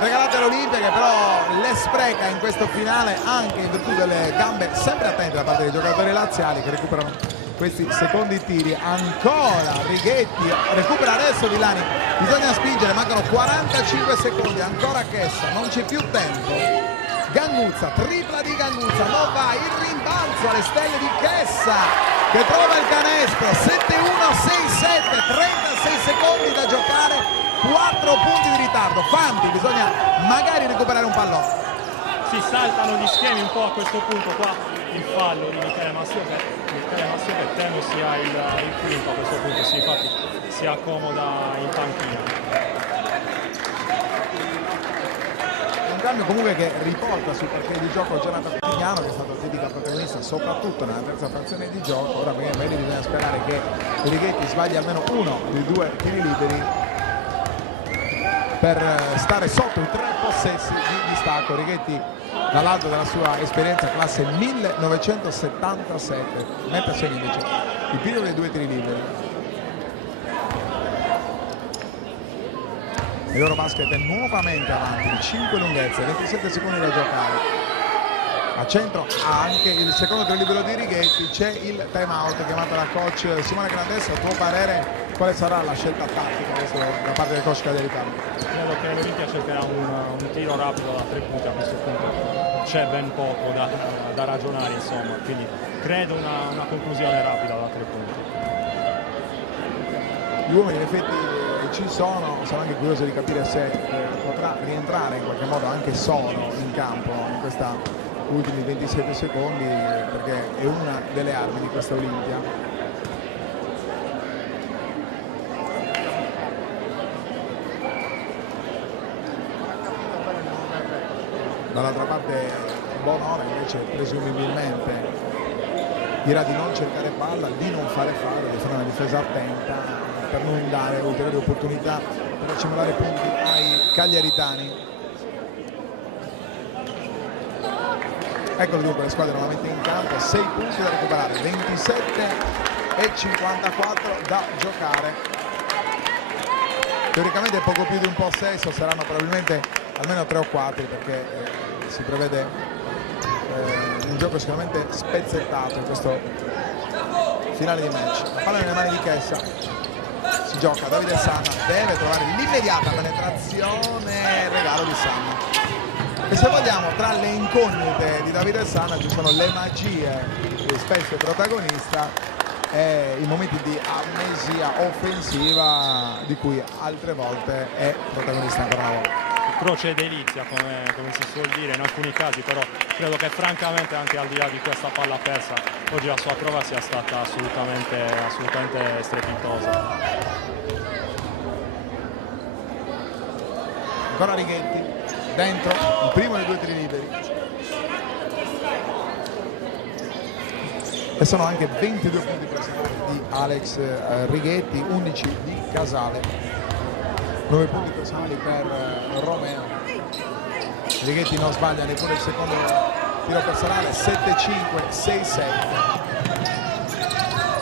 regalate all'Olimpia che però le spreca in questo finale anche in virtù delle gambe sempre attente da parte dei giocatori laziali che recuperano questi secondi tiri. Ancora Righetti, recupera adesso Villani, bisogna spingere, mancano 45 secondi, ancora Chessa, non c'è più tempo. Ganguzza, tripla di Ganguzza, non va, il rimbalzo alle stelle di Chessa che trova il canestro. 7-1, 6-7, 36 secondi da giocare, 4 punti di ritardo. Fanti, bisogna magari recuperare un pallone. Si saltano gli schemi un po' a questo punto qua, il fallo di Michele Massio che temo sia il quinto a questo punto, infatti si accomoda in panchina. Un cambio comunque che riporta sul parquet di gioco Jonathan Putignano, che è stato tipico protagonista soprattutto nella terza frazione di gioco. Ora magari bisogna sperare che Righetti sbagli almeno uno dei 2 tiri liberi per stare sotto i 3 possessi di distacco. Righetti dall'alto della sua esperienza classe 1977 mette a segno invece il primo dei 2 tiri liberi. Il loro basket è nuovamente avanti, 5 lunghezze, 27 secondi da giocare. A centro ha anche il secondo tiro libero di Righetti, c'è il time out chiamato da coach Simone Grandessa. A tuo parere quale sarà la scelta tattica da parte del coach Caderitano? Credo che l'Olimpia cercherà un tiro rapido da 3 punti, a questo punto c'è ben poco da ragionare, insomma, quindi credo una conclusione rapida da 3 punti. Gli uomini in effetti ci sono anche curioso di capire se potrà rientrare in qualche modo anche solo in campo in questi ultimi 27 secondi, perché è una delle armi di questa Olimpia. Dall'altra parte Bonora invece presumibilmente dirà di non cercare palla, di non fare fallo, di fare una difesa attenta per non dare ulteriori opportunità per accumulare punti ai cagliaritani. Eccolo dunque le squadre nuovamente in campo, 6 punti da recuperare, 27 e 54 da giocare. Teoricamente poco più di un possesso, saranno probabilmente almeno 3 o 4 perché si prevede un gioco sicuramente spezzettato in questo finale di match. La palla nelle mani di Chessa, si gioca, Davide Sanna deve trovare l'immediata penetrazione, regalo di Sanna. E se vogliamo, tra le incognite di Davide Sanna ci sono le magie che spesso è protagonista e i momenti di amnesia offensiva di cui altre volte è protagonista ancora una volta. Croce delizia come si suol dire in alcuni casi, però credo che francamente anche al di là di questa palla persa oggi la sua prova sia stata assolutamente strepitosa. Ancora Righetti dentro il primo dei 2 tiri liberi e sono anche 22 punti personali di Alex Righetti, 11 di Casale. 9 punti personali per Romeo. Righetti non sbaglia neppure il secondo tiro personale, 7-5, 6-7.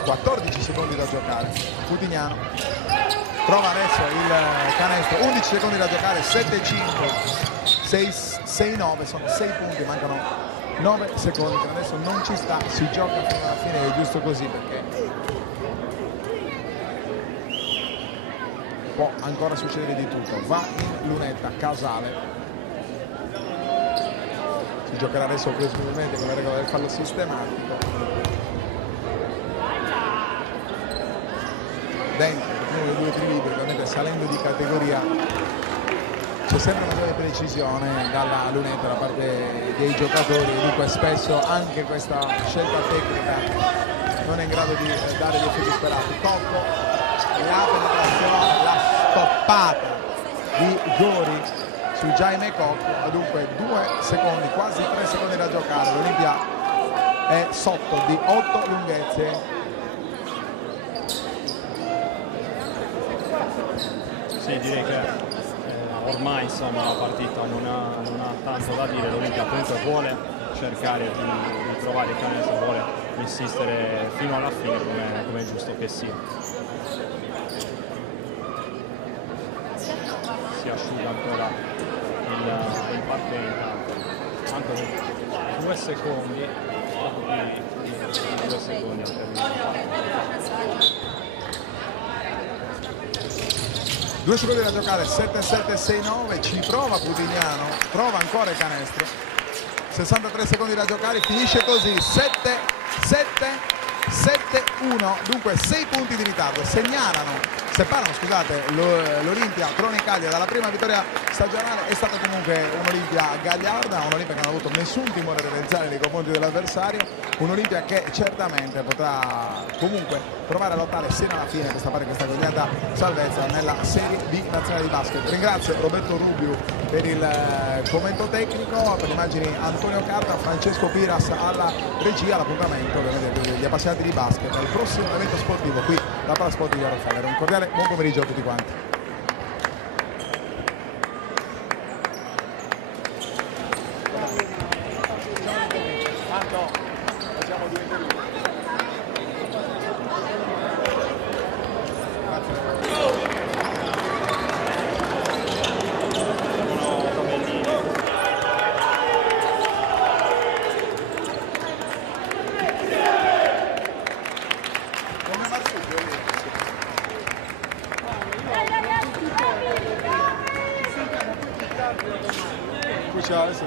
14 secondi da giocare. Putignano trova adesso il canestro, 11 secondi da giocare, 7-5, 6-9, sono 6 punti, mancano 9 secondi, per adesso non ci sta, si gioca fino alla fine, è giusto così perché può ancora succedere di tutto. Va in lunetta Casale, si giocherà adesso presumibilmente con la regola del fallo sistematico. Dentro il primo dei 2 tiri liberi, ovviamente salendo di categoria c'è sempre una grande precisione dalla lunetta da parte dei giocatori, dunque spesso anche questa scelta tecnica non è in grado di dare gli effetti sperati. Cocco, la penetrazione, la stoppata di Gori su Jaime Cocco, dunque 2 secondi, quasi 3 secondi da giocare. L'Olimpia è sotto di 8 lunghezze. Sì, direi che ormai insomma la partita non ha tanto da dire, l'Olimpia comunque vuole cercare di trovare il canestro, vuole insistere fino alla fine come è giusto che sia. Si asciuga ancora il parquet, anche per 2 secondi, poco più di 2 secondi al termine. 2 secondi da giocare, 7-7-6-9, ci prova Putignano, trova ancora il canestro, 63 secondi da giocare, finisce così, 7-1, dunque 6 punti di ritardo, separano l'Olimpia Tronicaglia dalla prima vittoria stagionale. È stata comunque un'Olimpia gagliarda, un'Olimpia che non ha avuto nessun timore di realizzare nei confronti dell'avversario, un'Olimpia che certamente potrà comunque provare a lottare sino alla fine questa cognata salvezza nella Serie B nazionale di basket. Ringrazio Roberto Rubiu per il commento tecnico, per le immagini Antonio Carta, Francesco Piras alla regia. L'appuntamento ovviamente degli appassionati di basket al prossimo evento sportivo qui da Palasport di Rockefeller. Un cordiale buon pomeriggio a tutti quanti.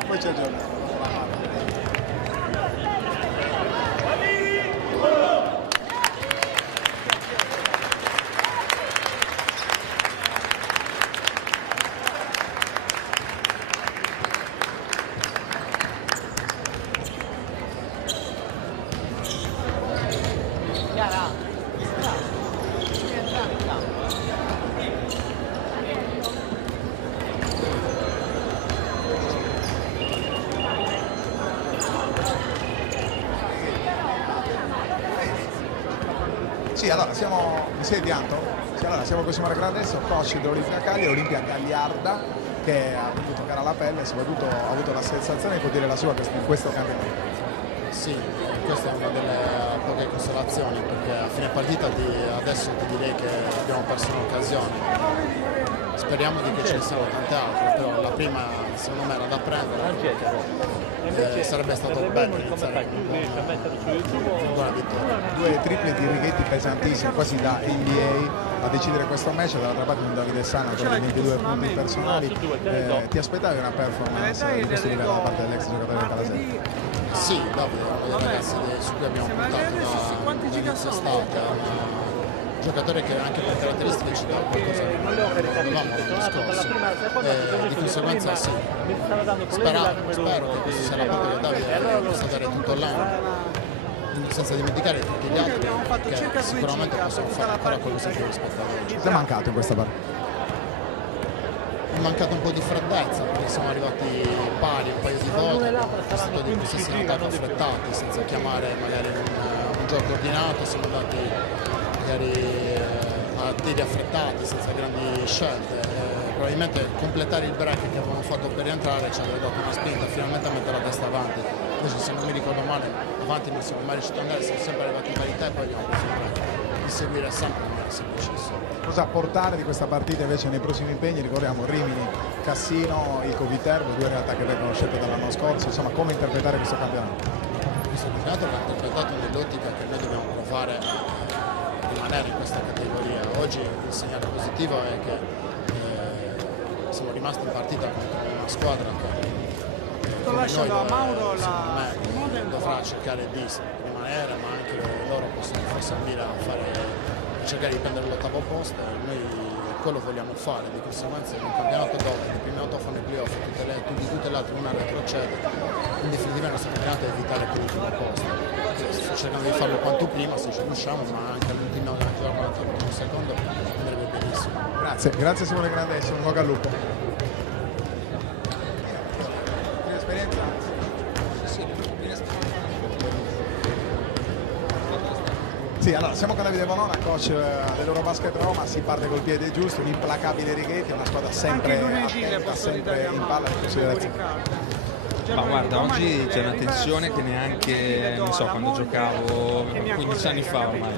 Poi ci aggiorniamo. Sì, allora mi senti Anto? Sì, allora siamo con Simone Grande adesso, coach dell'Olimpia Cagliari, Olimpia Gagliarda, che ha potuto toccare alla pelle e soprattutto ha avuto la sensazione di poter dire la sua in questo campionato. Sì, questa è una delle poche consolazioni, perché a fine partita adesso ti direi che abbiamo perso un'occasione. speriamo di che ce ne siano tante altre, però la prima secondo me era da prendere. Sarebbe stato bello iniziare con una buona vittoria. Due triple di Righetti pesantissimi, quasi da NBA a decidere questo match. Dall'altra parte un Davide Sanna con 22 punti personali. Ti aspettavi una performance di questo livello da parte dell'ex giocatore di Calasei? Sì, Davide è uno dei ragazzi su cui abbiamo puntato dall'inizio estate. Un giocatore che anche per caratteristiche ci dà qualcosa che non avevamo l'anno scorso, di conseguenza sì, spero che questo sia la parte che Davide possa dare tutto l'anno, senza dimenticare tutti gli altri che sicuramente possono fare ancora qualcosa che rispetto a oggi. Ti è mancato in questa partita? È mancato un po' di freddezza perché siamo arrivati pari un paio di volte, è stato di possessi in attacco affrettati senza chiamare magari un gioco ordinato, siamo andati magari a tiri affrettati senza grandi scelte. Probabilmente completare il break che avevamo fatto per rientrare ci avrebbe dato una spinta finalmente a mettere la testa avanti. Invece se non mi ricordo male avanti non siamo mai riusciti ad andare, siamo sempre arrivati in parità e poi abbiamo preso il break. Di seguire sempre non era semplicissimo. Cosa portare di questa partita invece nei prossimi impegni? Ricordiamo Rimini, Cassino, il Coviterbo, due realtà che vengono scelte dall'anno scorso, insomma come interpretare questo campionato? Questo campionato va interpretato nell'ottica che noi dobbiamo provare a rimanere in questa categoria. Oggi il segnale positivo è che siamo rimasti in partita contro una squadra che noi, secondo me, dovrà cercare di rimanere, ma anche loro possono forse ambire a cercare di prendere l'8º posto e noi quello vogliamo fare. Di conseguenza in un campionato dove le prime 8 fanno i playoff e tutte le altre una retrocede, in definitiva il nostro campionato è evitare quell'ultimo posto. Sto cercando di farlo quanto prima se ci riusciamo, ma anche all'ultimo secondo andrebbe benissimo. Grazie Simone Grandessimo, in bocca al lupo. Sì, allora siamo con Davide Bonona, coach dell'Eurobasket Roma, si parte col piede giusto, un implacabile Righetti, una squadra sempre attenta, sempre in palla in considerazione. Ma guarda, oggi c'è una tensione che neanche, non so, quando giocavo 15 anni fa ormai,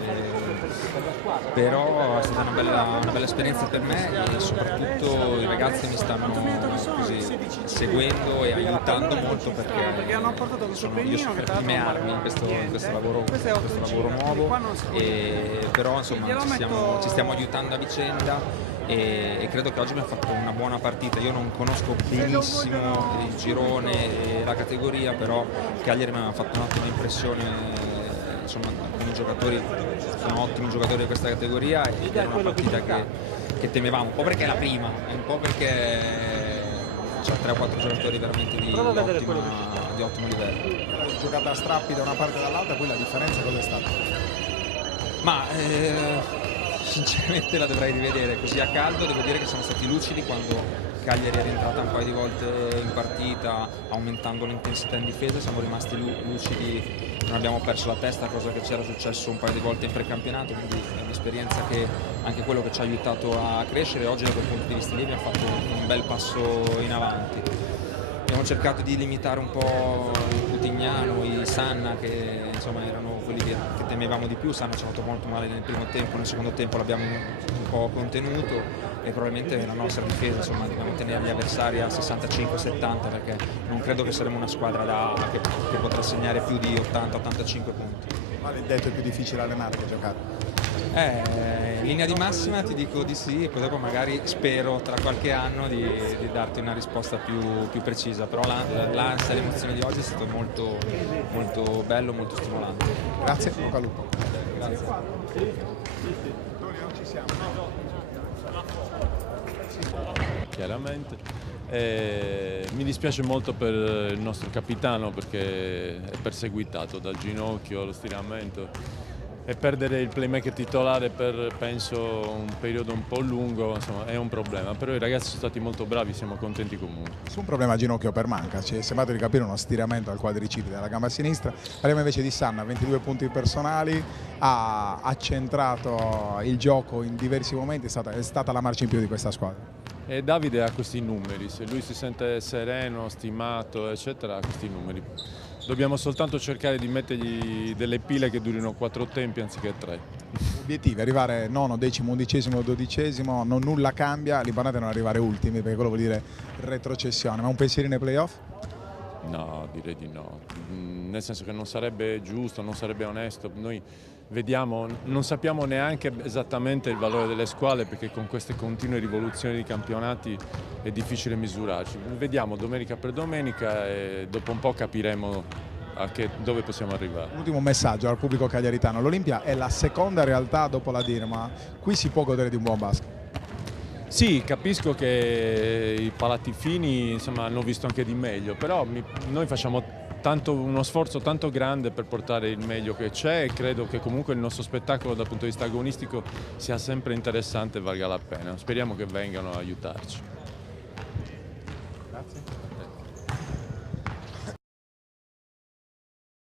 però è stata una bella esperienza per me e soprattutto i ragazzi mi stanno così seguendo e aiutando molto perché io sono per le prime armi in questo lavoro nuovo, però insomma ci stiamo aiutando a vicenda. E credo che oggi abbiamo fatto una buona partita. Io non conosco benissimo il girone e la categoria, però Cagliari mi ha fatto un'ottima impressione, insomma alcuni giocatori sono ottimi giocatori di questa categoria ed è una partita che temevamo, un po' perché è la prima e un po' perché c'è 3 o 4 giocatori veramente di ottimo livello. Giocata a strappi da una parte e dall'altra, poi la differenza cosa è stata? Ma sinceramente la dovrei rivedere, così a caldo devo dire che siamo stati lucidi quando Cagliari è rientrata un paio di volte in partita aumentando l'intensità in difesa, siamo rimasti lucidi, non abbiamo perso la testa, cosa che c'era successo un paio di volte in precampionato, quindi è un'esperienza che anche quello che ci ha aiutato a crescere. Oggi da quel punto di vista lì abbiamo fatto un bel passo in avanti. Abbiamo cercato di limitare un po' il Putignano, i Sanna che insomma erano quelli che temevamo di più. Sanna ci ha fatto molto male nel primo tempo, nel secondo tempo l'abbiamo un po' contenuto e probabilmente la nostra difesa, insomma, dobbiamo tenere gli avversari a 65-70 perché non credo che saremo una squadra che potrà segnare più di 80-85 punti. Vale il detto, è più difficile allenare che giocare. In linea di massima ti dico di sì, e poi dopo magari spero tra qualche anno di darti una risposta più precisa, però l'ansia e l'emozione di oggi è stato molto, molto bello, molto stimolante. Grazie, bocca al lupo. Grazie. Chiaramente. Mi dispiace molto per il nostro capitano perché è perseguitato dal ginocchio allo stiramento e perdere il playmaker titolare per penso un periodo un po' lungo, insomma, è un problema, però i ragazzi sono stati molto bravi, siamo contenti comunque. Su un problema a ginocchio per Manca, ci è sembrato di capire uno stiramento al quadricipite della gamba sinistra. Parliamo invece di Sanna, 22 punti personali, ha accentrato il gioco in diversi momenti, è stata la marcia in più di questa squadra. E Davide ha questi numeri, se lui si sente sereno, stimato, eccetera, ha questi numeri. Dobbiamo soltanto cercare di mettergli delle pile che durino 4 tempi anziché 3. Obiettivi, arrivare nono, decimo, undicesimo, dodicesimo, nulla cambia, l'importante è non arrivare ultimi perché quello vuol dire retrocessione, ma un pensiero nei playoff? No, direi di no, nel senso che non sarebbe giusto, non sarebbe onesto. Noi vediamo, non sappiamo neanche esattamente il valore delle squadre perché con queste continue rivoluzioni di campionati è difficile misurarci. Vediamo domenica per domenica e dopo un po' capiremo dove possiamo arrivare. Ultimo messaggio al pubblico cagliaritano, l'Olimpia è la seconda realtà dopo la Dirma, qui si può godere di un buon basket. Sì, capisco che i palati fini insomma, hanno visto anche di meglio, però noi facciamo uno sforzo tanto grande per portare il meglio che c'è e credo che comunque il nostro spettacolo dal punto di vista agonistico sia sempre interessante e valga la pena. Speriamo che vengano a aiutarci. Grazie.